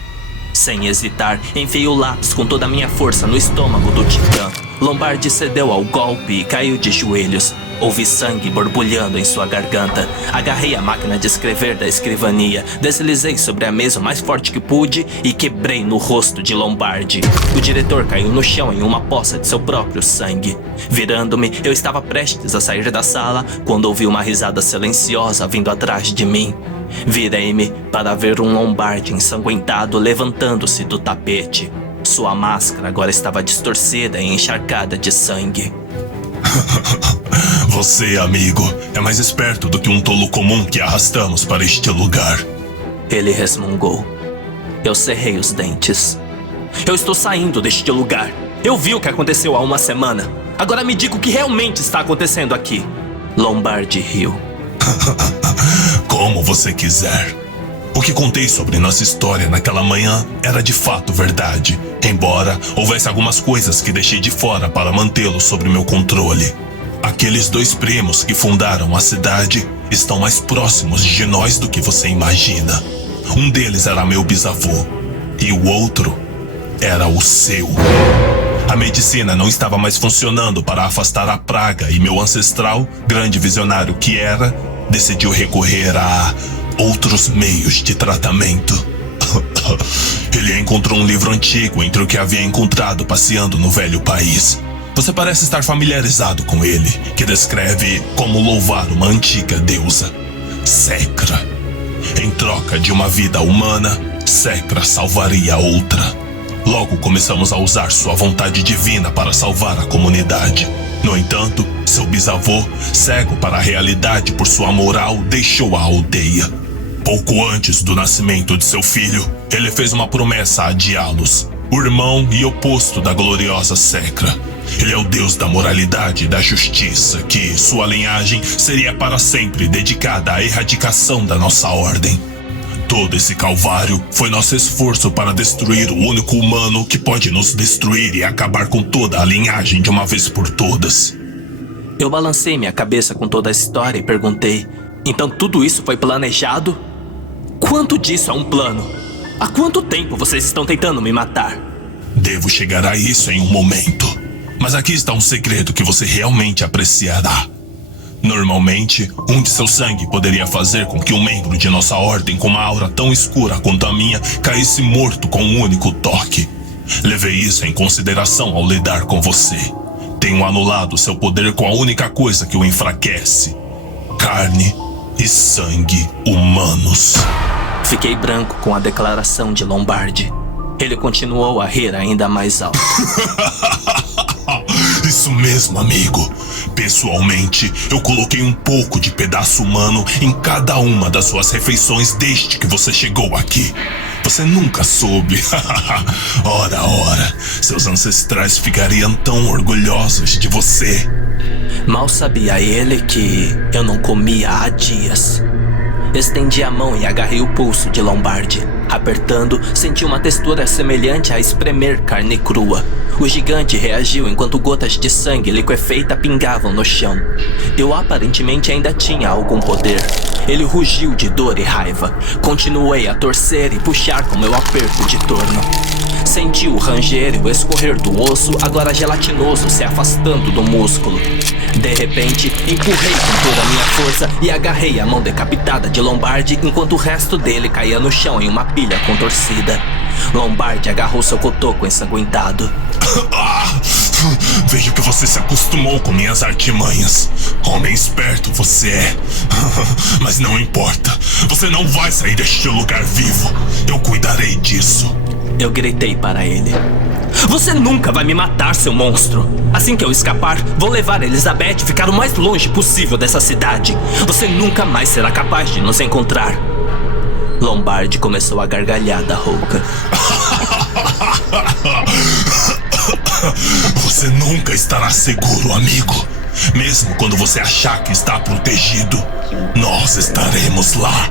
Sem hesitar, enfiei o lápis com toda a minha força no estômago do titã. Lombardi cedeu ao golpe e caiu de joelhos. Ouvi sangue borbulhando em sua garganta. Agarrei a máquina de escrever da escrivania, deslizei sobre a mesa o mais forte que pude e quebrei no rosto de Lombardi. O diretor caiu no chão em uma poça de seu próprio sangue. Virando-me, eu estava prestes a sair da sala quando ouvi uma risada silenciosa vindo atrás de mim. Virei-me para ver um Lombardi ensanguentado levantando-se do tapete. Sua máscara agora estava distorcida e encharcada de sangue. Você, amigo, é mais esperto do que um tolo comum que arrastamos para este lugar. Ele resmungou. Eu cerrei os dentes. Eu estou saindo deste lugar. Eu vi o que aconteceu há uma semana. Agora me diga o que realmente está acontecendo aqui. Lombardi riu. Como você quiser. O que contei sobre nossa história naquela manhã era de fato verdade, embora houvesse algumas coisas que deixei de fora para mantê-lo sob meu controle. Aqueles 2 primos que fundaram a cidade estão mais próximos de nós do que você imagina. Um deles era meu bisavô, e o outro era o seu. A medicina não estava mais funcionando para afastar a praga e meu ancestral, grande visionário que era, decidiu recorrer a outros meios de tratamento. Ele encontrou um livro antigo entre o que havia encontrado passeando no velho país. Você parece estar familiarizado com ele, que descreve como louvar uma antiga deusa, Secra. Em troca de uma vida humana, Secra salvaria outra. Logo começamos a usar sua vontade divina para salvar a comunidade. No entanto, seu bisavô, cego para a realidade por sua moral, deixou a aldeia. Pouco antes do nascimento de seu filho, ele fez uma promessa a Dialos, o irmão e oposto da gloriosa Secra. Ele é o deus da moralidade e da justiça, que sua linhagem seria para sempre dedicada à erradicação da nossa ordem. Todo esse calvário foi nosso esforço para destruir o único humano que pode nos destruir e acabar com toda a linhagem de uma vez por todas. Eu balancei minha cabeça com toda a história e perguntei: então tudo isso foi planejado? Quanto disso é um plano? Há quanto tempo vocês estão tentando me matar? Devo chegar a isso em um momento. Mas aqui está um segredo que você realmente apreciará. Normalmente, um de seu sangue poderia fazer com que um membro de nossa ordem com uma aura tão escura quanto a minha caísse morto com um único toque. Levei isso em consideração ao lidar com você. Tenho anulado seu poder com a única coisa que o enfraquece: carne e sangue humanos. Fiquei branco com a declaração de Lombardi. Ele continuou a rir ainda mais alto. Isso mesmo, amigo. Pessoalmente, eu coloquei um pouco de pedaço humano em cada uma das suas refeições desde que você chegou aqui. Você nunca soube. Ora, seus ancestrais ficariam tão orgulhosos de você. Mal sabia ele que eu não comia há dias. Estendi a mão e agarrei o pulso de Lombardi. Apertando, senti uma textura semelhante a espremer carne crua. O gigante reagiu enquanto gotas de sangue liquefeita pingavam no chão. Eu aparentemente ainda tinha algum poder. Ele rugiu de dor e raiva. Continuei a torcer e puxar com meu aperto de torno. Senti o ranger e o escorrer do osso, agora gelatinoso, se afastando do músculo. De repente, empurrei com toda a minha força e agarrei a mão decapitada de Lombardi enquanto o resto dele caía no chão em uma pilha contorcida. Lombardi agarrou seu cotoco ensanguentado. Vejo que você se acostumou com minhas artimanhas. Homem esperto você é. Mas não importa. Você não vai sair deste lugar vivo. Eu cuidarei disso. Eu gritei para ele. Você nunca vai me matar, seu monstro. Assim que eu escapar, vou levar Elizabeth e ficar o mais longe possível dessa cidade. Você nunca mais será capaz de nos encontrar. Lombardi começou a gargalhada rouca. Você nunca estará seguro, amigo. Mesmo quando você achar que está protegido, nós estaremos lá,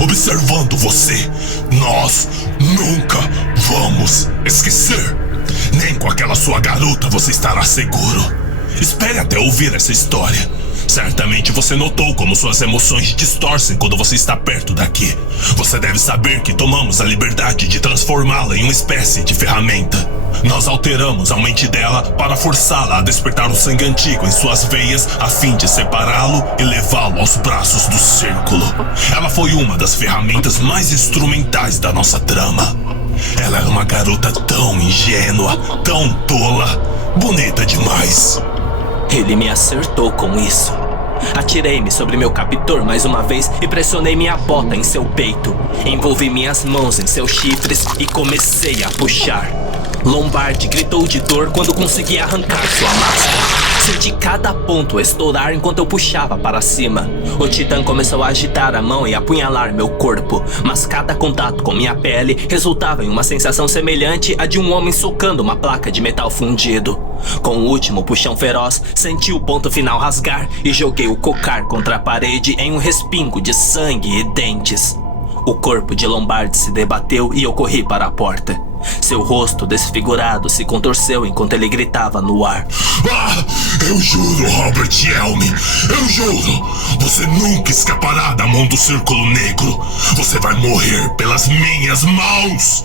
observando você. Nós nunca vamos esquecer. Nem com aquela sua garota você estará seguro. Espere até ouvir essa história. Certamente você notou como suas emoções distorcem quando você está perto daqui. Você deve saber que tomamos a liberdade de transformá-la em uma espécie de ferramenta. Nós alteramos a mente dela para forçá-la a despertar o sangue antigo em suas veias a fim de separá-lo e levá-lo aos braços do círculo. Ela foi uma das ferramentas mais instrumentais da nossa trama. Ela era uma garota tão ingênua, tão tola, bonita demais. Ele me acertou com isso. Atirei-me sobre meu captor mais uma vez e pressionei minha bota em seu peito. Envolvi minhas mãos em seus chifres e comecei a puxar. Lombard gritou de dor quando consegui arrancar sua máscara. Senti cada ponto estourar enquanto eu puxava para cima. O titã começou a agitar a mão e apunhalar meu corpo, mas cada contato com minha pele resultava em uma sensação semelhante à de um homem socando uma placa de metal fundido. Com o último puxão feroz, senti o ponto final rasgar e joguei o cocar contra a parede em um respingo de sangue e dentes. O corpo de Lombard se debateu e eu corri para a porta. Seu rosto desfigurado se contorceu enquanto ele gritava no ar. Ah, eu juro, Robert Elm, eu juro, você nunca escapará da mão do Círculo Negro. Você vai morrer pelas minhas mãos.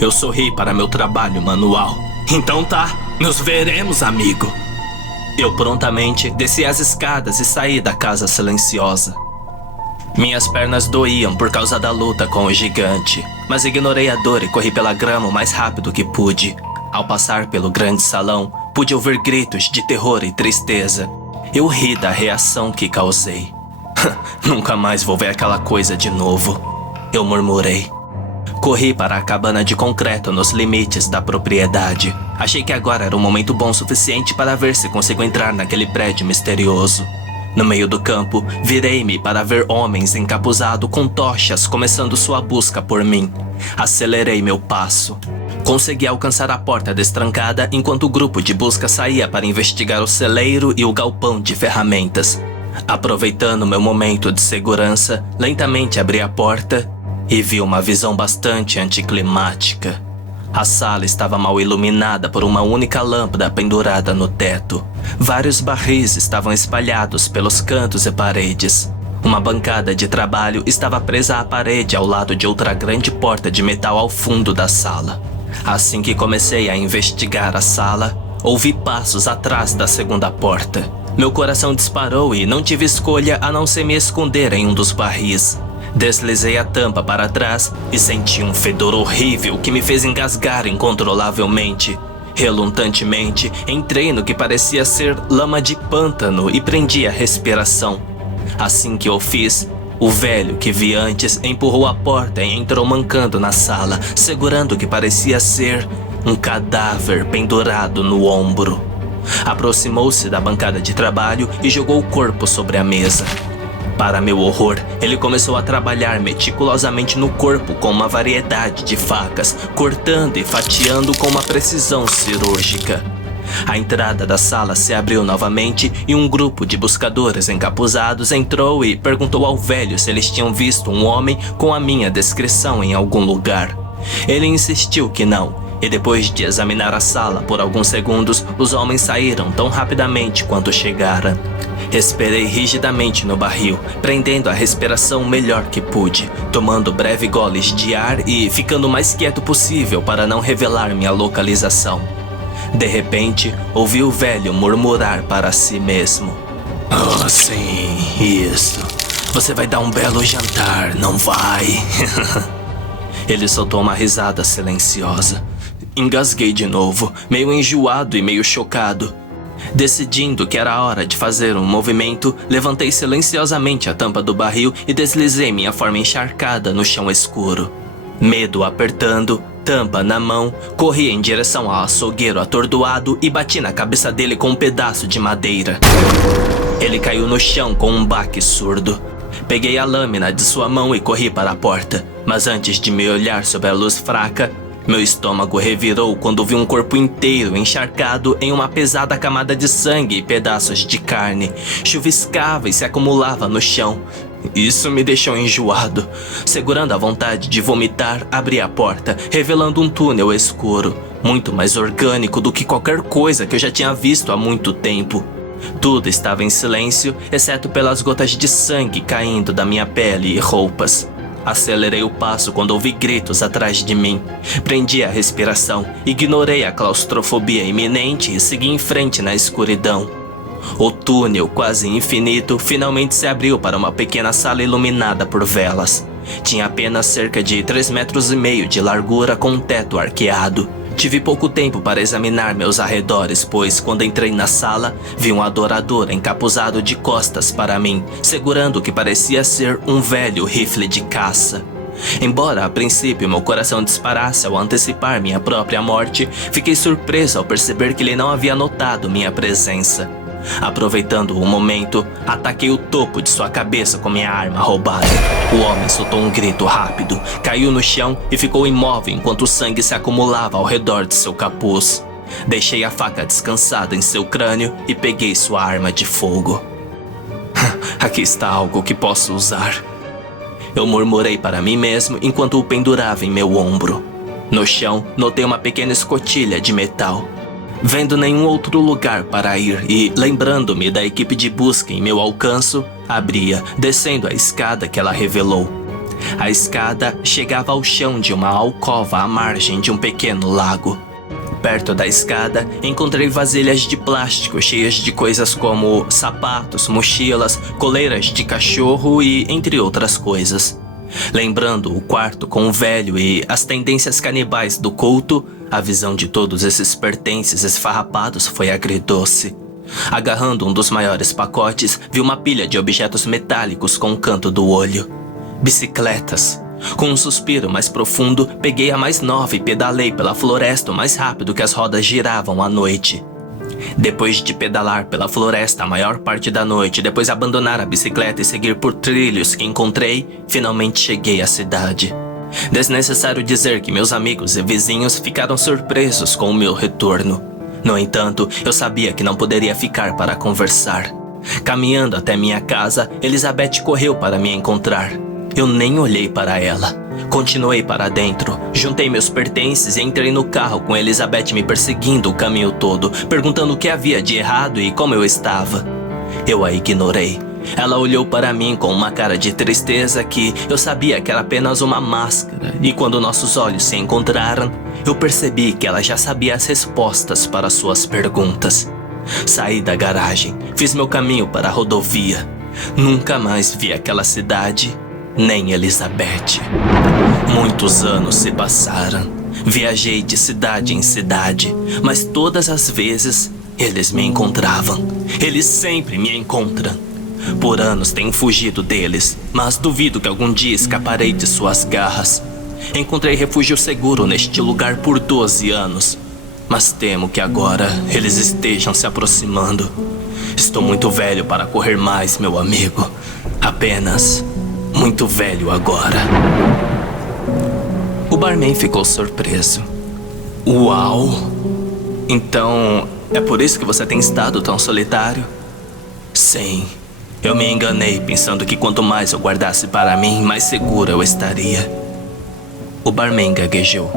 Eu sorri para meu trabalho manual. Então tá, nos veremos, amigo. Eu prontamente desci as escadas e saí da casa silenciosa. Minhas pernas doíam por causa da luta com o gigante, mas ignorei a dor e corri pela grama o mais rápido que pude. Ao passar pelo grande salão, pude ouvir gritos de terror e tristeza. Eu ri da reação que causei. Nunca mais vou ver aquela coisa de novo, eu murmurei. Corri para a cabana de concreto nos limites da propriedade. Achei que agora era um momento bom o suficiente para ver se consigo entrar naquele prédio misterioso. No meio do campo, virei-me para ver homens encapuzados com tochas começando sua busca por mim. Acelerei meu passo. Consegui alcançar a porta destrancada enquanto o grupo de busca saía para investigar o celeiro e o galpão de ferramentas. Aproveitando meu momento de segurança, lentamente abri a porta e vi uma visão bastante anticlimática. A sala estava mal iluminada por uma única lâmpada pendurada no teto. Vários barris estavam espalhados pelos cantos e paredes. Uma bancada de trabalho estava presa à parede ao lado de outra grande porta de metal ao fundo da sala. Assim que comecei a investigar a sala, ouvi passos atrás da segunda porta. Meu coração disparou e não tive escolha a não ser me esconder em um dos barris. Deslizei a tampa para trás e senti um fedor horrível que me fez engasgar incontrolavelmente. Relutantemente, entrei no que parecia ser lama de pântano e prendi a respiração. Assim que eu fiz, o velho que vi antes empurrou a porta e entrou mancando na sala, segurando o que parecia ser um cadáver pendurado no ombro. Aproximou-se da bancada de trabalho e jogou o corpo sobre a mesa. Para meu horror, ele começou a trabalhar meticulosamente no corpo com uma variedade de facas, cortando e fatiando com uma precisão cirúrgica. A entrada da sala se abriu novamente e um grupo de buscadores encapuzados entrou e perguntou ao velho se eles tinham visto um homem com a minha descrição em algum lugar. Ele insistiu que não, e depois de examinar a sala por alguns segundos, os homens saíram tão rapidamente quanto chegaram. Esperei rigidamente no barril, prendendo a respiração o melhor que pude, tomando breve goles de ar e ficando o mais quieto possível para não revelar minha localização. De repente, ouvi o velho murmurar para si mesmo. Oh, sim, isso. Você vai dar um belo jantar, não vai? Ele soltou uma risada silenciosa. Engasguei de novo, meio enjoado e meio chocado. Decidindo que era hora de fazer um movimento, levantei silenciosamente a tampa do barril e deslizei minha forma encharcada no chão escuro. Medo apertando, tampa na mão, corri em direção ao açougueiro atordoado e bati na cabeça dele com um pedaço de madeira. Ele caiu no chão com um baque surdo. Peguei a lâmina de sua mão e corri para a porta, mas antes de me olhar sob a luz fraca, meu estômago revirou quando vi um corpo inteiro encharcado em uma pesada camada de sangue e pedaços de carne. Chuviscava e se acumulava no chão. Isso me deixou enjoado. Segurando a vontade de vomitar, abri a porta, revelando um túnel escuro. muito mais orgânico do que qualquer coisa que eu já tinha visto há muito tempo. Tudo estava em silêncio, exceto pelas gotas de sangue caindo da minha pele e roupas. Acelerei o passo quando ouvi gritos atrás de mim. Prendi a respiração, ignorei a claustrofobia iminente e segui em frente na escuridão. O túnel, quase infinito, finalmente se abriu para uma pequena sala iluminada por velas. Tinha apenas cerca de 3,5 metros de largura com um teto arqueado. Tive pouco tempo para examinar meus arredores, pois quando entrei na sala, vi um adorador encapuzado de costas para mim, segurando o que parecia ser um velho rifle de caça. Embora a princípio meu coração disparasse ao antecipar minha própria morte, fiquei surpreso ao perceber que ele não havia notado minha presença. Aproveitando o momento, ataquei o topo de sua cabeça com minha arma roubada. O homem soltou um grito rápido, caiu no chão e ficou imóvel enquanto o sangue se acumulava ao redor de seu capuz. Deixei a faca descansada em seu crânio e peguei sua arma de fogo. Aqui está algo que posso usar. Eu murmurei para mim mesmo enquanto o pendurava em meu ombro. No chão, notei uma pequena escotilha de metal. Vendo nenhum outro lugar para ir e lembrando-me da equipe de busca em meu alcance, abria, descendo a escada que ela revelou. A escada chegava ao chão de uma alcova à margem de um pequeno lago. Perto da escada, encontrei vasilhas de plástico cheias de coisas como sapatos, mochilas, coleiras de cachorro e entre outras coisas. Lembrando o quarto com o velho e as tendências canibais do culto, a visão de todos esses pertences esfarrapados foi agridoce. Agarrando um dos maiores pacotes, vi uma pilha de objetos metálicos com o canto do olho. Bicicletas. Com um suspiro mais profundo, peguei a mais nova e pedalei pela floresta o mais rápido que as rodas giravam à noite. Depois de pedalar pela floresta a maior parte da noite, depois abandonar a bicicleta e seguir por trilhos que encontrei, finalmente cheguei à cidade. Desnecessário dizer que meus amigos e vizinhos ficaram surpresos com o meu retorno. No entanto, eu sabia que não poderia ficar para conversar. Caminhando até minha casa, Elizabeth correu para me encontrar. Eu nem olhei para ela. Continuei para dentro, juntei meus pertences e entrei no carro com Elizabeth me perseguindo o caminho todo, perguntando o que havia de errado e como eu estava. Eu a ignorei. Ela olhou para mim com uma cara de tristeza que eu sabia que era apenas uma máscara, e quando nossos olhos se encontraram, eu percebi que ela já sabia as respostas para suas perguntas. Saí da garagem, fiz meu caminho para a rodovia. Nunca mais vi aquela cidade, nem Elizabeth. Muitos anos se passaram. Viajei de cidade em cidade, mas todas as vezes eles me encontravam. Eles sempre me encontram. Por anos tenho fugido deles, mas duvido que algum dia escaparei de suas garras. Encontrei refúgio seguro neste lugar por 12 anos, mas temo que agora eles estejam se aproximando. Estou muito velho para correr mais, meu amigo. Apenas muito velho agora. O barman ficou surpreso. Uau! Então, é por isso que você tem estado tão solitário? Sim. Eu me enganei pensando que quanto mais eu guardasse para mim, mais seguro eu estaria. O barman gaguejou.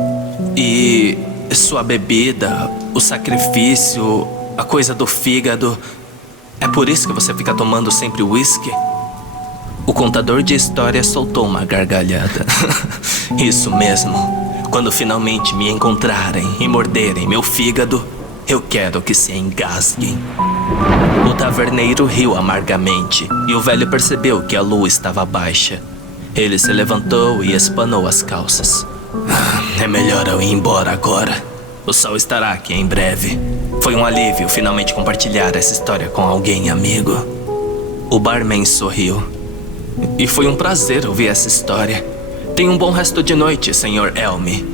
E sua bebida, o sacrifício, a coisa do fígado, é por isso que você fica tomando sempre whisky? O contador de histórias soltou uma gargalhada. Isso mesmo. Quando finalmente me encontrarem e morderem meu fígado, eu quero que se engasguem. O taverneiro riu amargamente e o velho percebeu que a lua estava baixa. Ele se levantou e espanou as calças. É melhor eu ir embora agora. O sol estará aqui em breve. Foi um alívio finalmente compartilhar essa história com alguém, amigo. O barman sorriu. E foi um prazer ouvir essa história. Tenha um bom resto de noite, Sr. Elme.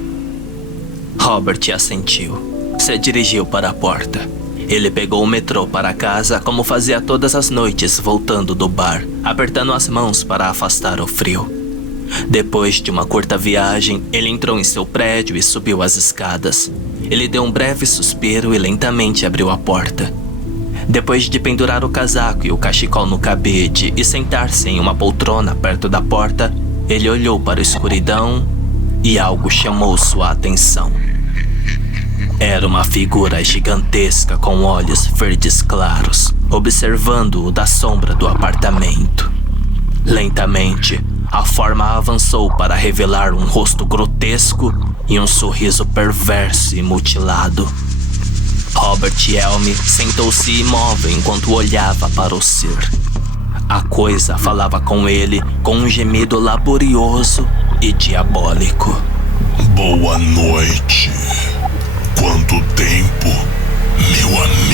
Robert assentiu. Se dirigiu para a porta. Ele pegou o metrô para casa como fazia todas as noites voltando do bar, apertando as mãos para afastar o frio. Depois de uma curta viagem, ele entrou em seu prédio e subiu as escadas. Ele deu um breve suspiro e lentamente abriu a porta. Depois de pendurar o casaco e o cachecol no cabide e sentar-se em uma poltrona perto da porta, ele olhou para a escuridão e algo chamou sua atenção. Era uma figura gigantesca com olhos verdes claros, observando-o da sombra do apartamento. Lentamente, a forma avançou para revelar um rosto grotesco e um sorriso perverso e mutilado. Robert Elm sentou-se imóvel enquanto olhava para o ser. A coisa falava com ele com um gemido laborioso e diabólico. Boa noite. Quanto tempo, meu amigo?